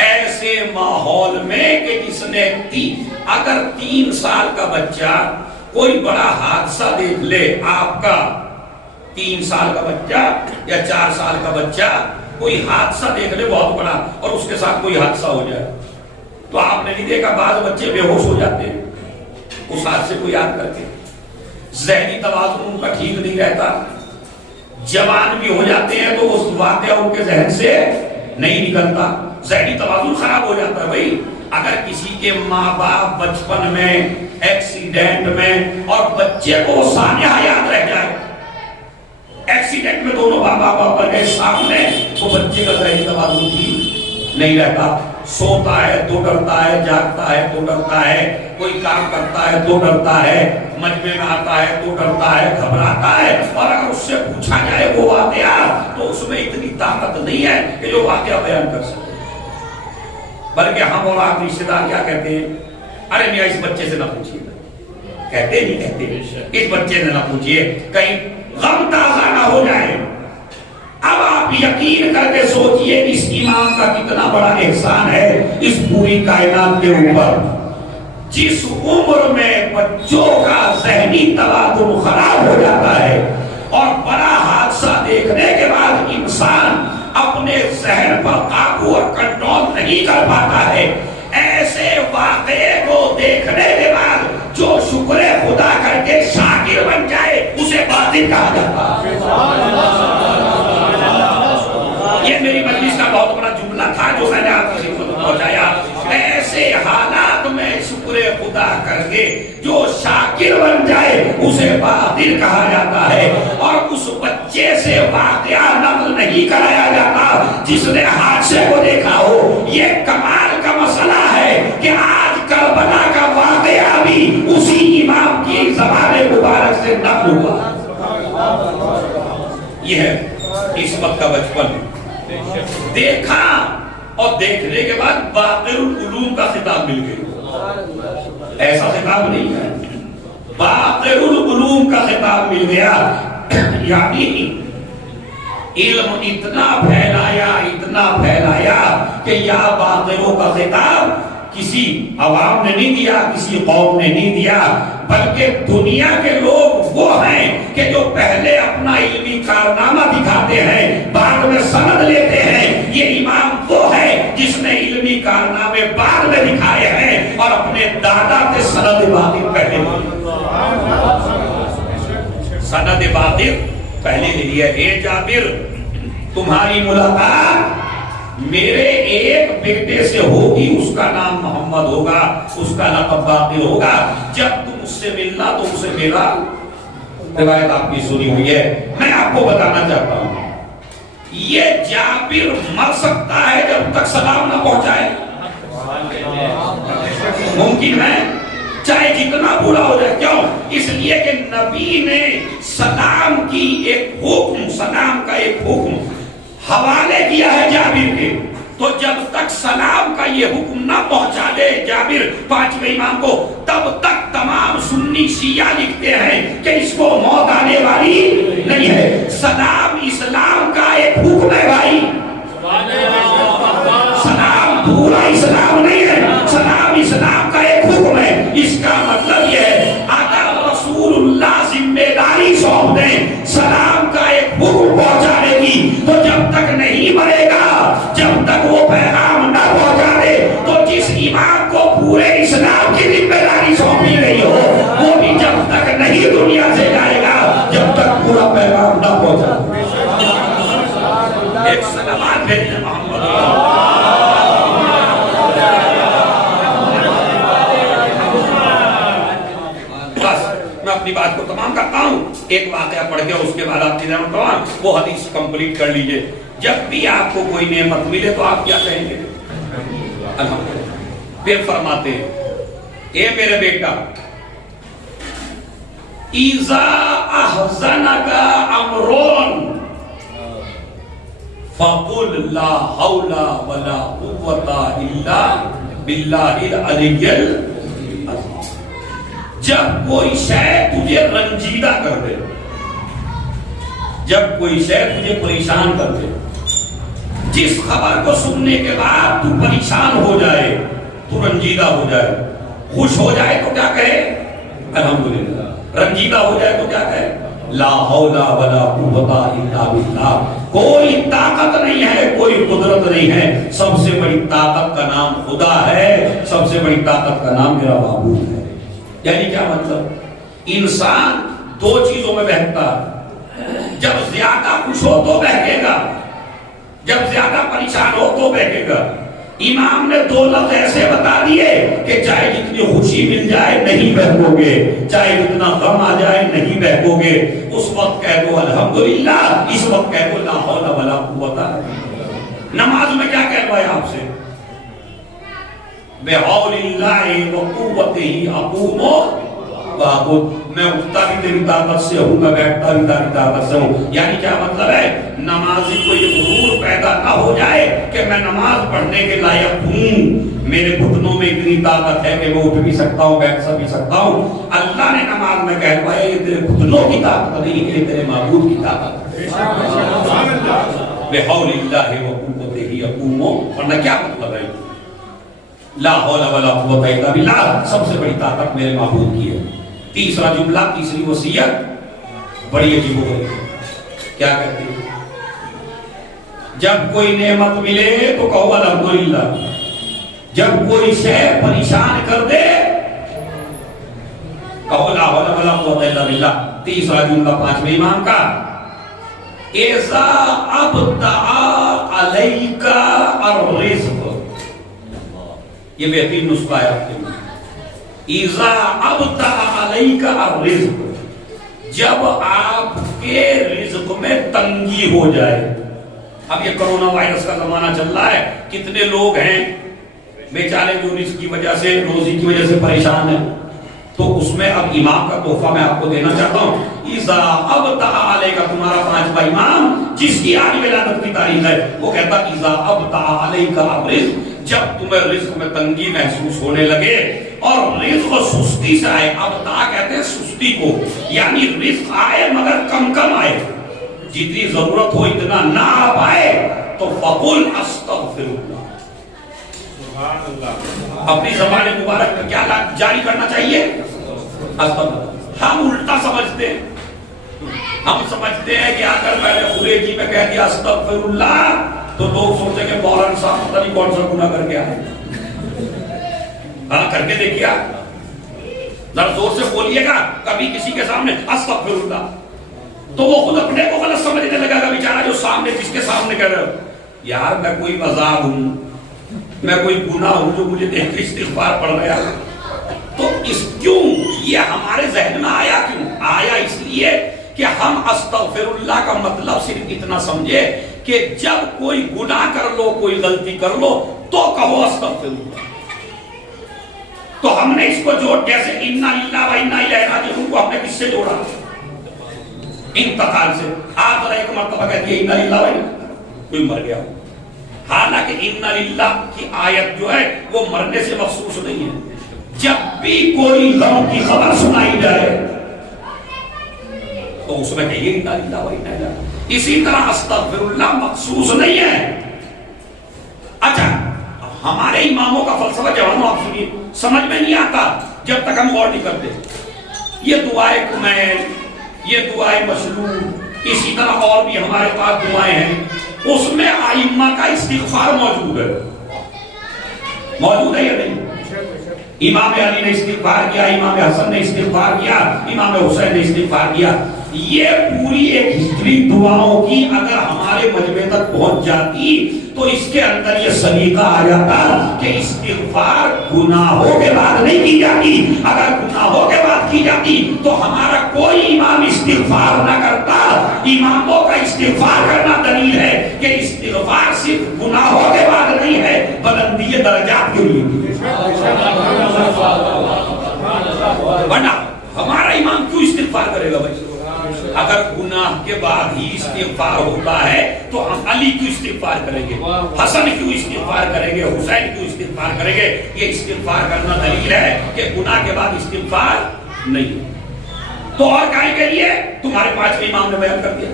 ایسے ماحول میں کہ جس نے اگر 3 سال کا بچہ کوئی بڑا حادثہ دیکھ لے، آپ کا 3 سال کا بچہ یا 4 سال کا بچہ کوئی حادثہ دیکھ لے بہت بڑا، اور اس کے ساتھ کوئی حادثہ ہو جائے، تو آپ نے نہیں دیکھا بعض بچے بے ہوش ہو جاتے ہیں اس حادثے کو یاد کر کے، ذہنی توازن ان کا ٹھیک نہیں رہتا، جوان بھی ہو جاتے ہیں تو اس واقعہ ان کے ذہن سے نہیں نکلتا، ذہنی توازن خراب ہو جاتا ہے۔ بھائی اگر کسی کے ماں باپ بچپن میں ایکسیڈنٹ میں اور بچے کو سانحہ یاد رہ جائے، ایکسیڈنٹ میں دونوں باپ پر گئے سامنے، تو بچے کا ذہنی توازن ٹھیک نہیں رہتا، سوتا ہے تو ڈرتا ہے، جاگتا ہے تو ڈرتا ہے، کوئی کام کرتا ہے تو ڈرتا ہے، مجمع میں آتا ہے تو ڈرتا ہے، گھبراتا ہے، اور اگر اس سے پوچھا جائے وہ واقعہ تو اس میں اتنی طاقت نہیں ہے کہ جو واقعہ بیان کر سکے، بلکہ ہم اور آپ رشتے دار کیا کہتے ہیں؟ ارے میاں اس بچے سے نہ پوچھیے، کہتے نہیں کہتے اس بچے سے نہ پوچھیے کہیں غم تازہ نہ ہو جائے۔ اب آپ یقین کر کے سوچئے اس امام کا کتنا بڑا احسان ہے اس پوری کائنات کے اوپر، جس عمر میں بچوں کا ذہنی توازن خراب ہو جاتا ہے اور بڑا حادثہ دیکھنے کے بعد انسان اپنے ذہن پر قابو اور کنٹرول نہیں کر پاتا ہے، ایسے واقعے کو دیکھنے کے بعد جو شکر خدا کر کے شاکر بن جائے اسے باطل کہا جاتا ہے۔ یہ میری مجلس کا بہت بڑا جملہ تھا جو میں نے آپ کی خدمت میں پہنچایا۔ ایسے حالات میں شکر خدا کر کے جو شاکر بن جائے اسے باطل کہا جاتا ہے، اور اس بچے سے واقعہ نقل نہیں کرایا جاتا جس نے حادثے کو دیکھا ہو۔ یہ کمال کا مسئلہ ہے کہ آج کربلا کا واقعہ بھی اسی امام کی زبان مبارک سے نقل ہوا۔ یہ ہے اس وقت کا بچپن، دیکھا اور دیکھنے کے بعد باقر العلوم کا خطاب مل گیا، ایسا خطاب نہیں ہے، باقر العلوم کا خطاب مل گیا، یعنی علم اتنا پھیلایا کہ یا باقروں کا خطاب کسی عوام نے نہیں دیا، کسی قوم نے نہیں دیا، بلکہ دنیا کے لوگ وہ ہیں کہ جو پہلے اپنا علمی کارنامہ دکھاتے ہیں بعد میں سند لیتے ہیں۔ یہ امام وہ ہے جس نے علمی کارنامے بعد میں دکھائے ہیں اور اپنے دادا کے سند باطل پہلے پہلے لے لیا۔ اے جابر تمہاری ملاقات میرے ایک بیٹے سے ہوگی، اس کا نام محمد ہوگا، اس کا لقب باقر ہوگا، جب تم اس سے ملنا تو اسے میرا، روایت آپ کی سنی ہوئی ہے۔ میں آپ کو بتانا چاہتا ہوں یہ جابر مر سکتا ہے جب تک سلام نہ پہنچائے، ممکن ہے چاہے جتنا بوڑھا ہو جائے۔ کیوں؟ اس لیے کہ نبی نے سلام کی ایک حکم، سلام کا ایک حکم حوالے کیا ہے جابر کے، تو جب تک سلام کا یہ حکم نہ پہنچا دے جابر 5ویں امام کو، تب تک تمام سنی شیعہ لکھتے ہیں کہ اس کو موت آنے والی نہیں ہے۔ سلام اسلام کا ایک حکم ہے بھائی، سلام پورا اسلام نہیں ہے، سلام اسلام کا ایک حکم ہے۔ اس کا مطلب یہ ہے اگر رسول اللہ ذمہ داری سونپ دیں سلام کا ایک حکم پہنچانے کی، تو جب تک نہیں مرے گا، جب تک وہ پیغام نہ پہنچا دے، تو جس امام کو پورے اسلام کی ذمہ داری سونپی گئی ہو وہ بھی جب تک نہیں دنیا سے جائے گا جب تک پورا پیغام نہ پہنچا دے۔ ایک سلامات بھیجیں محمد، ایک واقعہ پڑھ کے اس کے بعد آپ کی وہ حدیث کمپلیٹ کر لیجئے. جب بھی آپ کو کوئی نعمت ملے تو آپ کیا کہیں گے؟ الحمدللہ. پھر فرماتے ہیں اے میرے بیٹا اذا احزنک امرون فقل لا حول ولا قوة الا باللہ العلی العظیم. جب کوئی شے تجھے رنجیدہ کر دے، جب کوئی شے تجھے پریشان کر دے، جس خبر کو سننے کے بعد تو پریشان ہو جائے، تو رنجیدہ ہو جائے، خوش ہو جائے تو کیا کہے؟ الحمدللہ. رنجیدہ ہو جائے تو کیا کہے؟ لا حول ولا قوة الا باللہ. کوئی طاقت نہیں ہے، کوئی قدرت نہیں ہے، سب سے بڑی طاقت کا نام خدا ہے، سب سے بڑی طاقت کا نام میرا معبود ہے. یعنی کیا مطلب؟ انسان دو چیزوں میں بہتا ہے. جب زیادہ خوش ہو تو بہکے گا، جب زیادہ پریشان ہو تو بہکے گا. امام نے دو لفظ ایسے بتا دیے کہ چاہے جتنی خوشی مل جائے نہیں بہکو گے، چاہے جتنا غم آ جائے نہیں بہکو گے. اس وقت کہہ دو الحمدللہ، اس وقت کہہ دو لا حول ولا قوت. نماز میں کیا کہلوایا آپ سے؟ بحول اللہ وقوتہ اقوم واعبد. میں اٹھتا بھی تیری طاقت سے ہوں، میں بیٹھتا بھی تیری طاقت سے ہوں. یعنی کیا مطلب ہے؟ نمازی کو یہ غرور پیدا نہ ہو جائے کہ میں نماز پڑھنے کے لائق ہوں، میرے گھٹنوں میں اتنی طاقت ہے کہ میں اٹھ بھی سکتا ہوں، بیٹھ بھی سکتا ہوں. اللہ نے نماز میں کہلوایا یہ تیرے گھٹنوں کی طاقت نہیں ہے، یہ تیرے معبود کی طاقت ہے. بحول اللہ وقوتہ اقوم. ورنہ کیا مطلب ہے؟ لا حول ولا قوت الا باللہ، سب سے بڑی طاقت میرے معبود کی ہے. تیسرا جملہ، تیسری وصیت بڑی عجیب ہو گئی. کیا کہتے ہیں؟ جب کوئی نعمت ملے تو کہو الحمدللہ، جب کوئی شے پریشان کر دے کہو لا حول ولا قوت الا باللہ. تیسرا جملہ پانچویں امام کا، اذا ابطأ علیک الرزق. یہ بہترین نسخہ ہے آپ کے لیے. اذا ابطأ علیک الرزق، جب آپ کے رزق میں تنگی ہو جائے. اب یہ کرونا وائرس کا زمانہ چل رہا ہے، کتنے لوگ ہیں بیچارے جو رزق کی وجہ سے، روزی کی وجہ سے پریشان ہیں. تو اس میں اب امام کا تحفہ میں آپ کو دینا چاہتا ہوں. اذا ابطأ علیک، تمہارا پانچواں امام جس کی آج ولادت کی تاریخ ہے، وہ کہتا اذا ابطأ علیک الرزق، جب تمہیں رزق میں تنگی محسوس ہونے لگے اور رزق سستی سے آئے. ابطأ کہتے ہیں سستی کو، یعنی رزق آئے مگر کم کم آئے، جتنی ضرورت ہو اتنا نہ آ پائے، تو فقل استغفر اللہ. اپنی زبان مبارک میں کیا جاری کرنا چاہیے؟ ہم الٹا سمجھتے ہیں، ہم سمجھتے ہیں کہ اگر میں نے خورے جی میں کہہ دیا استغفر اللہ تو لوگ سوچیں کہ مولانا صاحب پتہ نہیں کون سا گناہ کر کے آئے. ہاں کر کے دیکھیے، ذرا زور سے بولیے گا کبھی کسی کے سامنے استغفر اللہ، تو وہ خود اپنے کو غلط سمجھنے لگا گا بیچارہ جو سامنے، جس کے سامنے کہہ رہے ہو یار میں کوئی مذاق ہوں، میں کوئی گناہ ہوں جو مجھے دیکھ کے استغفار پڑھ رہا ہے. تو اس کیوں یہ ہمارے ذہن میں آیا؟ کیوں آیا؟ اس لیے کہ ہم استغفر اللہ کا مطلب صرف اتنا سمجھے کہ جب کوئی گناہ کر لو، کوئی غلطی کر لو تو کہو استغفر اللہ. تو ہم نے اس کو جوڑ، جیسے انا للہ و انا الیہ راجعون کو ہم نے کس سے جوڑا؟ انتقال سے. آپ ذرا ایک مرتبہ کہتی ہے انا للہ و انا، کوئی مر گیا ہو، حالانکہ انا للہ کی آیت جو ہے وہ مرنے سے مخصوص نہیں ہے. جب بھی کوئی غم کی خبر سنائی جائے تو اس میں کہیے انا للہ و انا الیہ. اسی طرح استغفر اللہ مخصوص نہیں ہے. اچھا ہمارے اماموں کا فلسفہ جوانوں آپ سنیے، سمجھ میں نہیں آتا جب تک ہم غور نہیں کرتے. یہ دعائے کمیل، یہ دعائے مشروع، اسی طرح اور بھی ہمارے پاس دعائیں ہیں، اس میں ائمہ کا استغفار موجود ہے. موجود ہے یا نہیں؟ امام علی نے استغفار کیا، امام حسن نے استغفار کیا، امام حسین نے استغفار کیا. یہ پوری ایک ہسٹری دعاؤں کی اگر ہمارے مجمع تک پہنچ جاتی تو اس کے اندر یہ سلیقہ آ جاتا کہ استغفار گناہوں کے بعد نہیں کی جاتی. اگر گناہوں کے بعد کی جاتی تو ہمارا کوئی امام استغفار نہ کرتا. اماموں کا استغفار کرنا دلیل ہے کہ استغفار صرف گناہوں کے بعد نہیں ہے، بلندی درجات کے لیے. ورنہ ہمارا امام کیوں استغفار کرے گا بھائی؟ اگر گناہ کے بعد ہی استغفار ہوتا ہے تو ہم علی کیوں استغفار کریں گے، حسن کیوں استغفار کریں گے، حسین کیوں استغفار کریں گے؟ یہ استغفار کرنا دلیل ہے کہ گناہ کے بعد استغفار نہیں. تو اور کہیں کے لیے تمہارے پاس امام نے بیان کر دیا،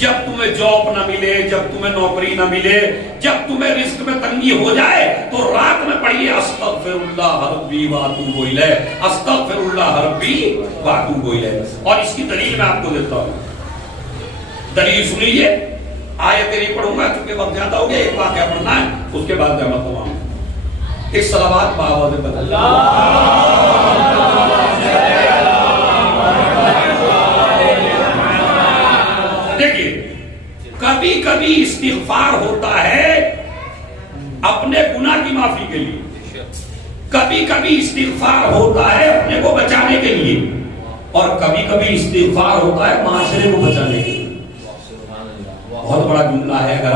جب تمہیں جاب نہ ملے، جب تمہیں نوکری نہ ملے، جب تمہیں رزق میں تنگی ہو جائے تو رات میں پڑھیے استغفر اللہ ربی واتوب الیہ، استغفر اللہ ربی واتوب الیہ. اور اس کی دلیل میں آپ کو دیتا ہوں. دلیل سن لیجیے، آیت نہیں پڑھوں گا کیونکہ وقت زیادہ ہو گیا، ایک واقعہ پڑھنا ہے اس کے بعد میں تمام ایک صلوات بآواز بدل. کبھی کبھی استغفار ہوتا ہے اپنے گناہ کی معافی کے لیے، کبھی کبھی استغفار ہوتا ہے اپنے کو بچانے کے لیے، اور کبھی کبھی استغفار ہوتا ہے معاشرے کو بچانے کے لیے. بہت بڑا جملہ ہے. اگر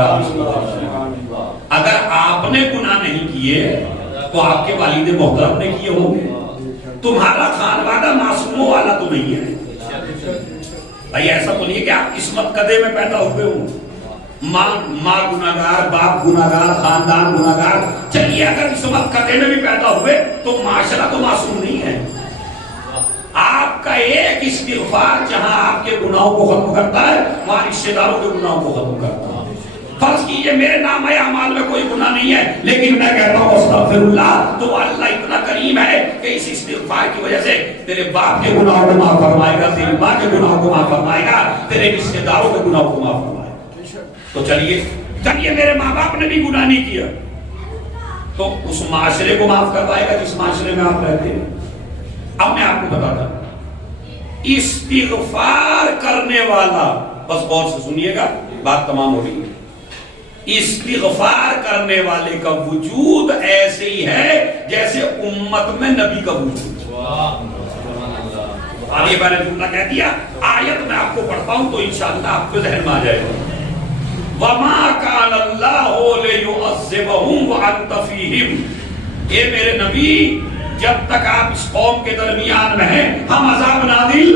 اگر آپ نے گناہ نہیں کیے تو آپ کے والد محترم نے کیے ہوں گے. تمہارا خانوادہ معصوموں والا تو نہیں ہے بھائی. ایسا تو نہیں ہے کہ آپ قسمت کدے میں پیدا ہوئے ہوں، ماں گناہگار، باپ گناہگار، خاندان گناہگار. چلیے اگر قسمت کدے میں بھی پیدا ہوئے تو معاشرہ تو معصوم نہیں ہے. آپ کا ایک استغفار جہاں آپ کے گناہوں کو ختم کرتا ہے وہاں رشتہ داروں کے گناہوں کو ختم کرتا ہے. فرض کیجئے میرے نام اعمال میں کوئی گناہ نہیں ہے لیکن میں کہتا ہوں استغفر اللہ، تو اللہ اتنا کریم ہے کہ اس استغفار کی وجہ سے تیرے باپ کے گناہوں کو معاف فرمائے گا، تیری ماں کے گناہوں کو معاف فرمائے گا، تیرے رشتہ داروں کے گناہوں کو معاف فرمائے گا. تو چلیے میرے ماں باپ نے بھی گناہ نہیں کیا تو اس معاشرے کو معاف کروائے گا جس معاشرے میں آپ رہتے ہیں. اب میں آپ کو بتاتا ہوں، استغفار کرنے والا، بس غور سے سنیے گا بات تمام ہو رہی ہے. استغفار کرنے والے کا وجود ایسے ہی ہے جیسے امت میں نبی کا وجود. آگے میں نے جملہ کہہ دیا، آیت میں آپ کو پڑھتا ہوں تو انشاءاللہ آپ کو ذہن میں آ جائے گا. وَمَا كَانَ اللَّهُ لِيُعَذِّبَهُمْ وَأَنْتَ فِيهِمْ. اے میرے نبی جب تک آپ اس قوم کے درمیان میں ہیں ہم عذاب نازل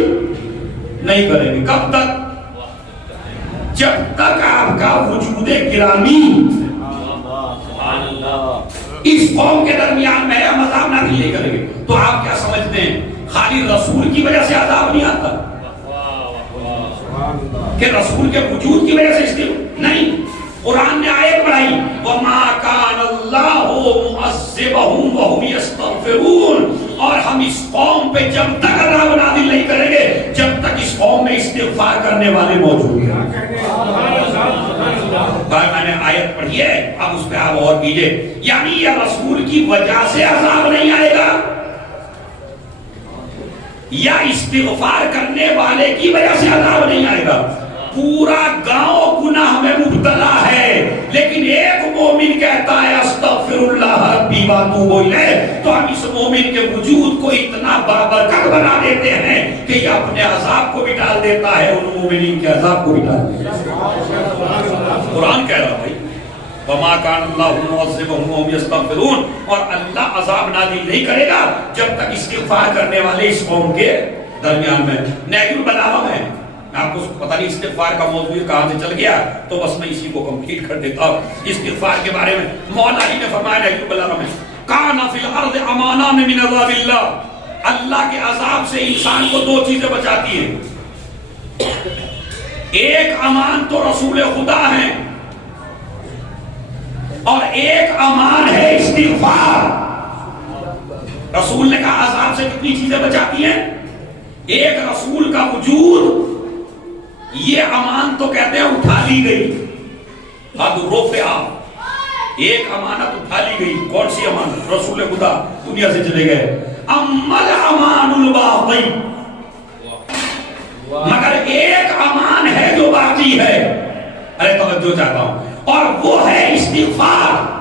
نہیں کریں گے. کب تک؟ جب تک آپ کا وجود گرامی اس قوم کے درمیان میں ہم عذاب نازل نہیں کریں گے. تو آپ کیا سمجھتے ہیں خالی رسول کی وجہ سے عذاب نہیں آتا کہ رسول کے وجود کی وجہ سے اس نہیں؟ قرآن نے آیت پڑھائی وَمَا كَانَ اللَّهُ مُعَذِّبَهُمْ وَهُمْ يَسْتَغْفِرُونَ. اور ہم اس قوم پہ جب تک عذاب نازل نہیں کریں گے جب تک اس قوم میں استغفار کرنے والے موجود ہیں. میں نے آیت پڑھی ہے، اب اس پہ آپ غور کیجئے. یعنی یہ رسول کی وجہ سے عذاب نہیں آئے گا یا استغفار کرنے والے کی وجہ سے عذاب نہیں آئے گا. پورا گاؤں گناہ میں مبتلا ہے لیکن ایک مومن کہتا ہے استغفر اللہ ربی واتوب الیہ، تو ہم اس مومن کے وجود کو اتنا بابرکت بنا دیتے ہیں کہ یہ اپنے عذاب کو بھی ٹال دیتا ہے، ان مومنین کے عذاب کو بھی ٹال دیتا ہے. قرآن کہہ رہا بھائی وَمَا كَانَ اللَّهُ مُعَذِّبَهُمْ وَهُمْ يَسْتَغْفِرُونَ. اور اللہ عذاب نازل نہیں کرے گا جب تک استغفار کرنے والے اس قوم کے درمیان میں. نہج البلاغہ میں آپ کو پتہ نہیں استغفار کا موضوع کہاں سے چل گیا تو بس میں اسی کو کمپلیٹ کر دیتا ہوں. استغفار کے بارے میں مولا علی نے فرمایا نہج البلاغہ میں كَانَ فِي الْأَرْضِ أَمَانَانِ مِنْ عَذَابِ اللَّهِ. اللہ کے عذاب سے انسان کو دو چیزیں بچاتی ہیں. ایک امان تو رسول خدا ہیں اور ایک امان ہے استغفار. رسول نے کہا عذاب سے کتنی چیزیں بچاتی ہیں؟ ایک رسول کا وجود، یہ امان تو کہتے ہیں اٹھا لی گئی. حد رفع، ایک امانت اٹھا لی گئی. کون سی امانت؟ رسول خدا دنیا سے چلے گئے. اما الامان الباقی، مگر ایک امان ہے جو باقی ہے، ارے توجہ چاہتا ہوں، اور وہ ہے استغفار۔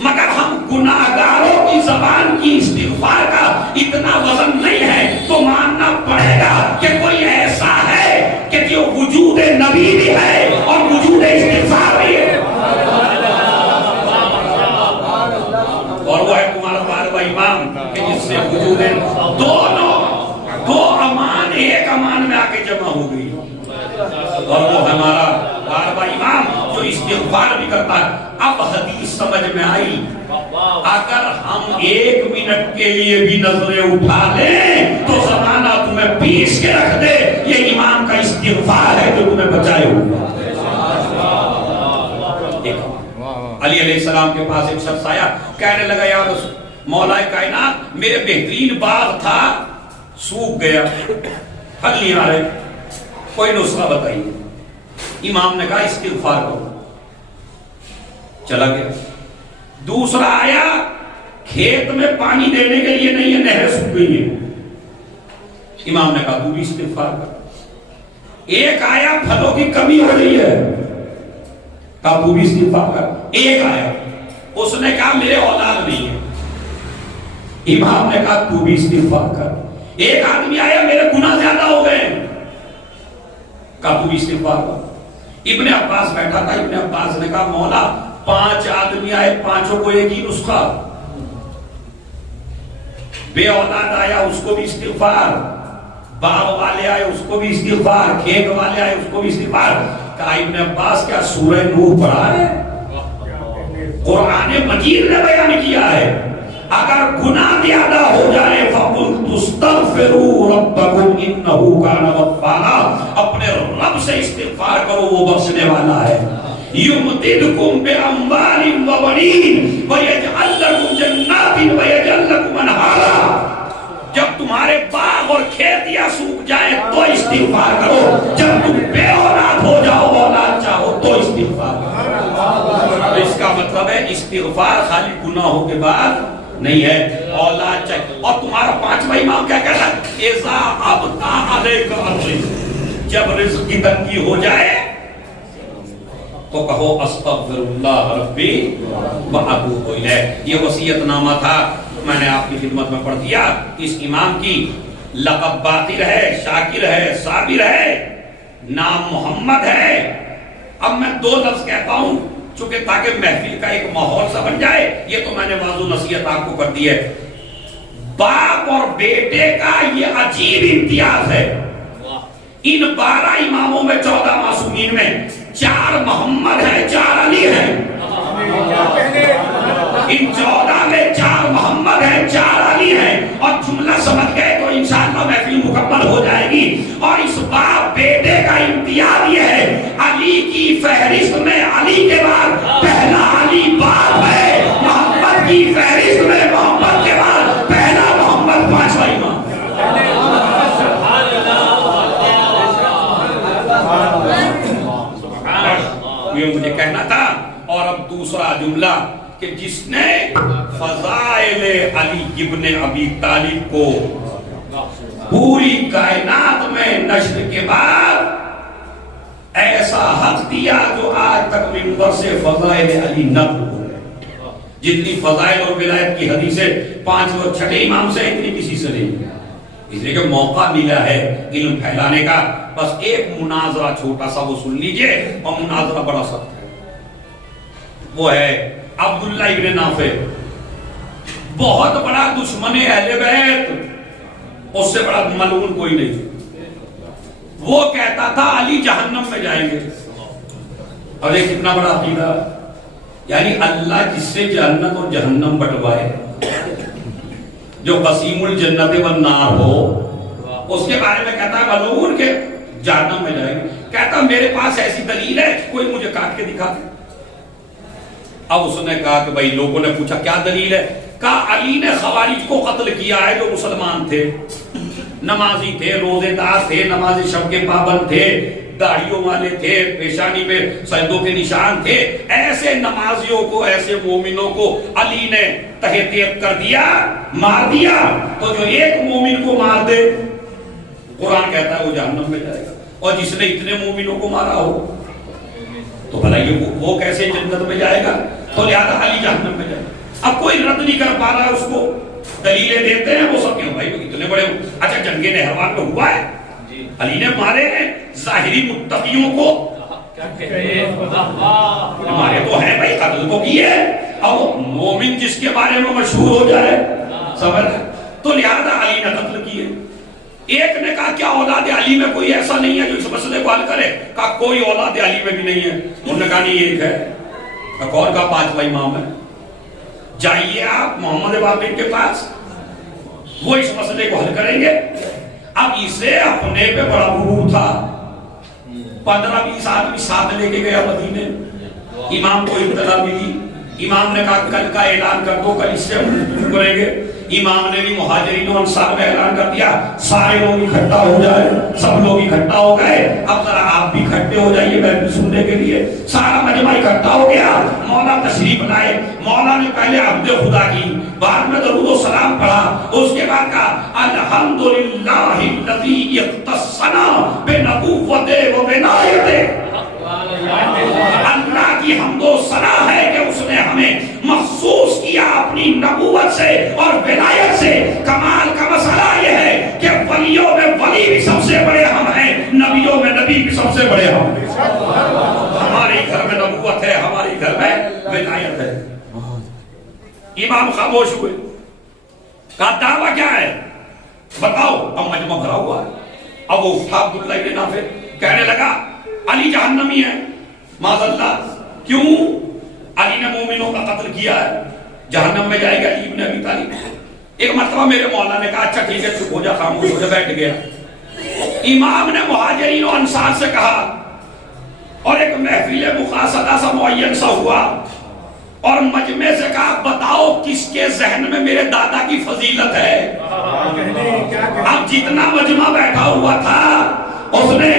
مگر ہم گناہگاروں کی زبان کی استغفار کا اتنا وزن نہیں ہے، تو ماننا پڑے گا کہ کوئی ایسا ہے کہ جو وجود نبی بھی ہے اور وجود استغفار بھی ہے، اور وہ ہے تمہارا بارہواں امام کہ جس سے وجود دو امان ایک امان میں آ کے جمع ہو گئی، اور وہ ہمارا بارہواں امام جو استغفار بھی کرتا ہے۔ اب حدیث سمجھ میں آئی، اگر ہم 1 منٹ کے لیے بھی نظریں اٹھا لیں تو زمانہ تمہیں پیس کے رکھ دے، یہ امام کا استغفار ہے جو تمہیں بچائے ہوگا۔ علی علیہ السلام کے پاس ایک شخص آیا، کہنے لگا یا رسول مولا کائنات، میرے بہترین باغ تھا سوکھ گیا، پھل نہیں آ رہے، کوئی نسخہ بتائیے۔ امام نے کہا استغفار کرو، چلا گیا۔ دوسرا آیا، کھیت میں پانی دینے کے لیے نہیں ہے، نہر سوکھ گئی ہے، امام نے کہا تو بھی استغفار کر۔ ایک آیا، پھلوں کی کمی ہو رہی ہے، کہا تو بھی استغفار کر۔ ایک آیا، اس نے کہا میرے اولاد نہیں ہے، امام نے کہا تو بھی استغفار کر۔ ایک آدمی آیا، میرے گناہ زیادہ ہو گئے، کہا تو بھی استغفار کر۔ ابن عباس بیٹھا تھا، ابن عباس نے کہا مولا 5 آدمی آئے، 5 کو ایک ہی نسخہ، بے اولاد آیا اس کو بھی استغفار، باغ والے آئے اس کو بھی استغفار، کھیت والے آئے اس کو بھی استغفار۔ کہا ابن عباس کیا سورہ نوح پڑھا ہے؟ قرآن مجید نے بیان کیا ہے اگر گناہ زیادہ ہو جائے فَقُلْتُ اسْتَغْفِرُوا رَبَّكُمْ إِنَّهُ كَانَ غَفَّارًا، اپنے رب سے استغفار کرو وہ بخشنے والا ہے۔ يُمْدِدْكُمْ بِأَمْوَالٍ وَبَنِينَ وَيَجْعَلْ لَكُمْ جَنَّاتٍ وَيَجْعَلْ لَكُمْ أَنْهَارًا۔ جب تمہارے باغ اور کھیتیاں سوکھ جائیں تو استغفار کرو، جب تم بے اولاد ہو جاؤ اولاد چاہو تو استغفار کرو۔ اس کا مطلب ہے استغفار خالی گناہوں کے بعد نہیں ہے، اولاد چاہیے۔ اور تمہارا 5واں امام کیا کہتا ہے؟ اِذَا أَبْطَأَ عَلَيْكَ الرِّزْقُ، جب رزق کی تنگی ہو جائے تو کہو استغفر اللہ ربی واتوب الیہ۔ یہ وصیت نامہ تھا، میں نے آپ کی خدمت میں پڑھ دیا۔ اس امام کی لقب باقر ہے، شاکر ہے، صابر ہے، نام محمد ہے۔ اب میں 2 لفظ کہتا ہوں چونکہ تاکہ محفل کا ایک ماحول سا بن جائے، یہ تو میں نے واضح نصیحت آپ کو کر دی ہے۔ باپ اور بیٹے کا یہ عجیب امتیاز ہے۔ ان 12 اماموں میں 14 معصومین میں 4 محمد ہیں، 4 علی ہیں۔ ان 14 میں 4 محمد ہیں، 4 علی ہیں، اور جملہ سمجھ گئے تو انشاءاللہ محفل مکمل ہو جائے گی۔ اور اس باپ بیٹے کا امتیاز یہ ہے، علی کی فہرست میں علی کے بعد پہلا علی باپ ہے، محمد کی فہرست میں محمد کے بعد پہلا محمد 5واں امام۔ یہ مجھے کہنا تھا۔ اور اب دوسرا جملہ کہ جس نے فضائل علی ابن ابی طالب کو پوری کائنات میں نشر کے بعد ایسا حق دیا جو آج تک منبر سے فضائل علی نقل ہو گئے۔ جتنی فضائل اور ولایت کی حدیثیں 5 اور 6 امام سے اتنی کسی سے نہیں، اس لیے کہ موقع ملا ہے علم پھیلانے کا۔ بس ایک مناظرہ چھوٹا سا وہ سن لیجئے، اور مناظرہ بڑا سخت ہے، وہ ہے عبداللہ ابن نافع، بہت بڑا دشمن اہل بیت، اس سے بڑا ملعون کوئی نہیں۔ وہ کہتا تھا علی جہنم میں جائیں گے، اور یہ کتنا بڑا عقیدہ، یعنی اللہ جس سے جنت اور جہنم بٹوائے، جو قسیم الجنت والنار ہو، اس کے بارے میں کہتا ہے ملعون کے جہنم میں جائیں گے۔ کہتا میرے پاس ایسی دلیل ہے، کوئی مجھے کاٹ کے دکھا دے۔ اب اس نے کہا کہ بھائی، لوگوں نے پوچھا کیا دلیل ہے؟ کہا علی نے خوارج کو قتل کیا ہے جو مسلمان تھے، نمازی تھے، روزے دار تھے، نماز شب کے پابند تھے، داڑھیوں والے تھے، پیشانی میں سجدوں کے نشان تھے۔ ایسے نمازیوں کو، ایسے مومنوں کو علی نے تہہ تیغ کر دیا، مار دیا۔ تو جو ایک مومن کو مار دے قرآن کہتا ہے وہ جہنم میں جائے گا، اور جس نے اتنے مومنوں کو مارا ہو تو بھلا یہ وہ کیسے جنت میں جائے گا؟ تو لہذا علی جہنم میں جائے گا۔ اب کوئی رد نہیں کر پا رہا ہے اس کو، دلیلیں دیتے ہیں وہ سب کیوں بھائی اتنے بڑے اچھا جنگ نہروان میں ہوا ہے، علی نے مارے ہیں ظاہری متقیوں کو، ہمارے تو ہیں بھائی، قتل تو کیے، اب مومن جس کے بارے میں مشہور ہو جائے سمجھ، تو لہذا علی نے قتل کیے۔ ایک نے کہا کیا اولاد علی میں کوئی ایسا نہیں ہے جو اس مسئلے کو حل کرے؟ کہا کوئی اولاد علی میں بھی نہیں ہے۔ انہوں نے کہا نہیں ایک ہے، کون کا پانچواں امام ہے، جائیے آپ محمد باقر کے پاس، وہ اس مسئلے کو حل کریں گے۔ اب اسے اپنے پہ بڑا غرور تھا، 15-20 آدمی ساتھ لے کے گیا مدینے، امام کو اطلاع ملی، امام نے کہا کل کا اعلان کر دو، کل اس سے ہم کریں گے۔ امام نے بھی مہاجرین و انصار میں اعلان کر دیا، سارے لوگ اکٹھا ہو جائے، سب لوگ اکٹھا ہو گئے، اب ذرا آپ بھی اکٹھے ہو جائیے محفل سننے کے لیے۔ سارا مجمع اکٹھا ہو گیا، مولا تشریف لائے، مولا نے پہلے حمد خدا کی، بعد میں درود و سلام پڑھا، اس کے بعد کہا الحمدللہ الذی اختصنا بنبوۃ و ولایت، اللہ کی حمد و ثنا ہے کہ اس نے ہمیں مخصوص کیا اپنی نبوت سے اور ولایت سے۔ کمال کا مسئلہ یہ ہے کہ ولیوں میں ولی بھی سب سے بڑے ہم ہیں، نبیوں میں نبی بھی سب سے بڑے ہم ہیں۔ ہمارے گھر میں نبوت ہے، ہمارے گھر میں ولایت ہے۔ امام خاموش ہوئے، کہا دعویٰ کیا ہے بتاؤ؟ اب مجمع بھرا ہوا ہے۔ اب وہ اٹھا عبداللہ ابن نافع کہنے لگا علی جہنمی ہے، معاذ اللہ۔ کیوں؟ علی نے مومنوں کا قتل کیا ہے، جہنم میں جائے گا علی ابن ابی طالب۔ ایک مرتبہ میرے مولا نے کہا اچھا ٹھیک ہے چپ ہو جا، خاموش ہو جا، بیٹھ گیا۔ امام نے مہاجرین و انصار سے کہا، اور ایک محفل مقاصدہ سا معین سا ہوا، اور مجمع سے کہا بتاؤ کس کے ذہن میں میرے دادا کی فضیلت ہے؟ اب جتنا مجمع بیٹھا ہوا تھا اس نے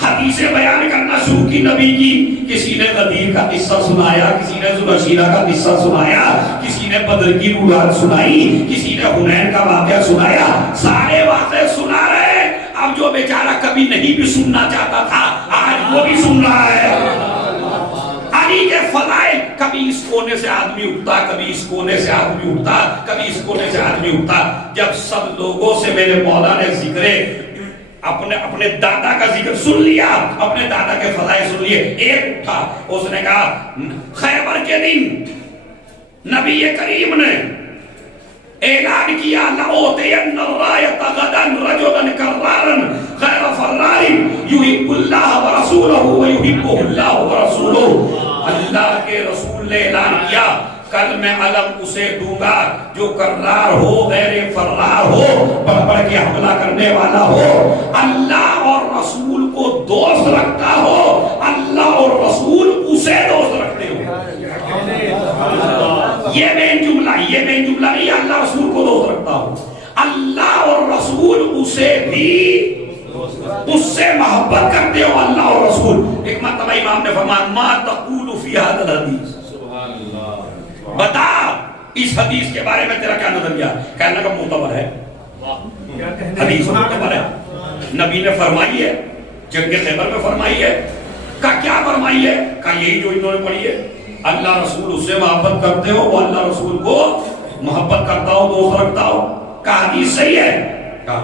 حدیثیں بیان کرنا شروع کی نبی کی، کسی نے غدیر کا قصہ سنایا، کسی نے ذوالشیرہ کا قصہ سنایا، کسی نے بدر کی روایت سنائی، کسی نے حنین کا واقعہ سنایا، سارے واقعے سنا رہے۔ اب جو بیچارہ کبھی نہیں بھی سننا چاہتا تھا آج وہ بھی سن رہا ہے۔ علی کے فضائل، کبھی اس کونے سے آدمی اٹھتا، کبھی اس کونے سے آدمی اٹھتا، کبھی اس کونے سے آدمی اٹھتا۔ جب سب لوگوں سے میرے مولا نے ذکر اپنے دادا کا ذکر سن لیا، اپنے دادا کے فضائل سن لیے، ایک اٹھا، اس نے کہا خیبر کے دن نبی کریم نے اعلان کیا لَأُوتِيَنَّ الرَّایَةَ غَدًا رَجُلًا كَرَّارًا غَیْرَ فَرَّارٍ يُحِبُّ اللَّهَ وَرَسُولَهُ وَيُحِبُّهُ اللَّهُ وَرَسُولُهُ۔ اللہ کے رسول نے اعلان کیا کل میں علم اسے دوں گا جو کرار ہو، غیر فرار ہو، بڑھ بڑھ کے حملہ کرنے والا ہو، اللہ اور رسول کو دوست رکھتا ہو، اللہ اور رسول اسے دوست رکھتے ہو۔ یہ مین جملہ نہیں، اللہ رسول کو دوست رکھتا ہو، اللہ اور رسول اسے بھی اس سے محبت کرتے ہو، اللہ اور رسول۔ ایک مرتبہ امام نے فرمایا ما تقول فی ھذا الحدیث، بتا اس حدیث کے بارے میں تیرا کیا نظریہ؟ کہنے کا معتبر ہے، حدیث معتبر ہے، نبی نے فرمائی ہے، جنگ خیبر میں فرمائی ہے۔ کہا کیا فرمائی ہے؟ کہا یہی جو انہوں نے پڑھی ہے، اللہ رسول اس سے محبت کرتے ہو، وہ اللہ رسول کو محبت کرتا ہو، دوست رکھتا ہو۔ کہا حدیث صحیح ہے، کہا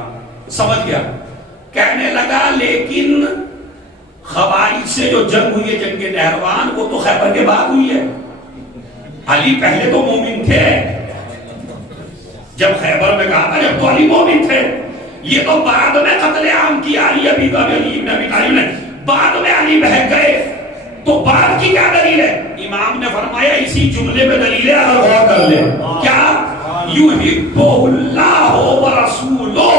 سمجھ گیا۔ کہنے لگا لیکن خوارج سے جو جنگ ہوئی ہے، جنگ نہروان، وہ تو خیبر کے بعد ہوئی ہے۔ علی پہلے تو مومن تھے، جب خیبر میں کہا تھا جب تو علی مومن تھے، یہ تو بعد میں قتل عام کیا علی ابن ابی طالب نے، بعد میں علی بہک گئے، تو بعد کی کیا دلیل ہے؟ امام نے فرمایا اسی جملے میں دلیل ہے، اگر غور کر لیں کیا یحبہ اللہ ورسولہ،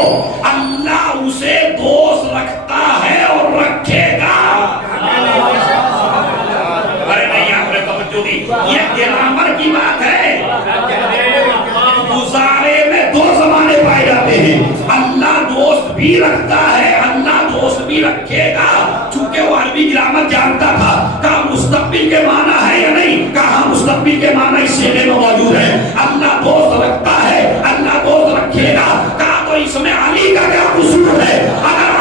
اللہ اسے دوست رکھتا ہے اور رکھے گا۔ ارے نہیں آپ نے توجہ دی، یہ گرامر کی بات ہے، گزارے میں دو زمانے پائے جاتے ہیں، اللہ دوست بھی رکھتا ہے، اللہ دوست بھی رکھے گا۔ چونکہ وہ عربی گرامر جانتا تھا، کہا مستقبل کے معنی ہے یا نہیں؟ کہا مستقبل کے معنی اس صیغے میں موجود ہے، اللہ دوست رکھتا ہے، اللہ دوست رکھے گا۔ کہا تو اس میں علی کا کیا قصور ہے؟ اگر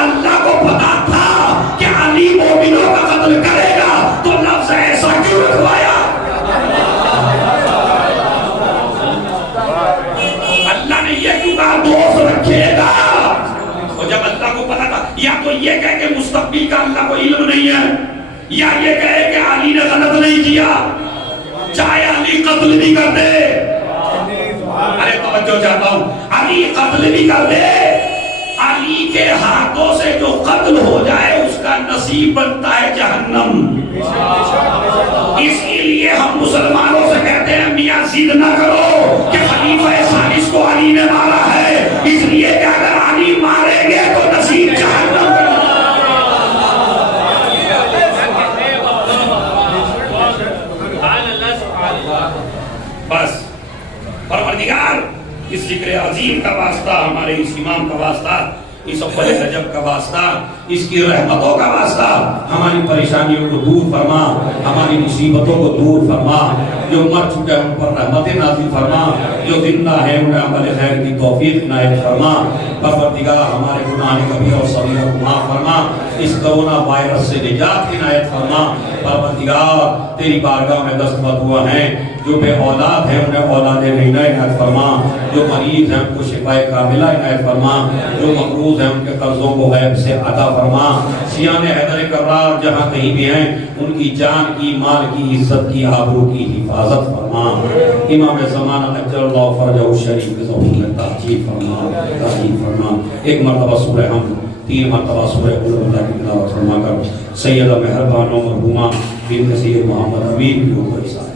علماء کو علم نہیں ہے، یا یہ کہے کہ علی نے غلط نہیں کیا، چاہے علی قتل بھی کر دے، ارے توجہ چاہتا ہوں، علی قتل بھی کر دے، علی کے ہاتھوں سے جو قتل ہو جائے اس کا نصیب بنتا ہے جہنم۔ اس لیے ہم مسلمانوں سے کہتے ہیں میاں ضد نہ کرو کہ خلیفہ ثالث کو علی نے مارا ہے، اس لیے کہ اگر علی ماریں گے تو نصیب جہنم بنتا ہے۔ بس پروردگار اس ذکر عظیم کا واسطہ، ہمارے اس امام کا واسطہ، اس اول رجب کا واسطہ، اس کی رحمتوں کا واسطہ ہماری پریشانیوں کو دور فرما، ہماری مصیبتوں کو دور فرما، جو مر چکے ہیں ان پر رحمت نازل فرما، جو زندہ ہیں انہیں عمل خیر کی توفیق عنایت فرما۔ پروردگار ہمارے گناہ کبیرہ اور صغیرہ کو معاف فرما، اس کرونا وائرس سے نجات عنایت فرما۔ پروردگار تیری بارگاہ میں دستخط ہوا ہیں، جو بے اولاد ہیں انہیں اولاد نعینہ عنایت فرما، جو مریض ہیں ان کو شفاء کاملہ عنایت فرما، جو مقروض ہیں ان کے قرضوں کو غیب سے عطا فرما۔ سیان حیدر کرار جہاں کہیں بھی ہیں ان کی جان کی، مال کی، عزت کی، آبرو کی حفاظت فرما۔ امام زمانہ اجل اللہ فرجہ الشریف کے ظہور میں تحجیب فرما، تحجیب فرما۔ ایک مرتبہ سورہ حمد، 3 مرتبہ سورہ قل اللہ کی تلاوت فرما کر سیدہ مہربان و مرحومہ بنت سید محمد امین کی اوپر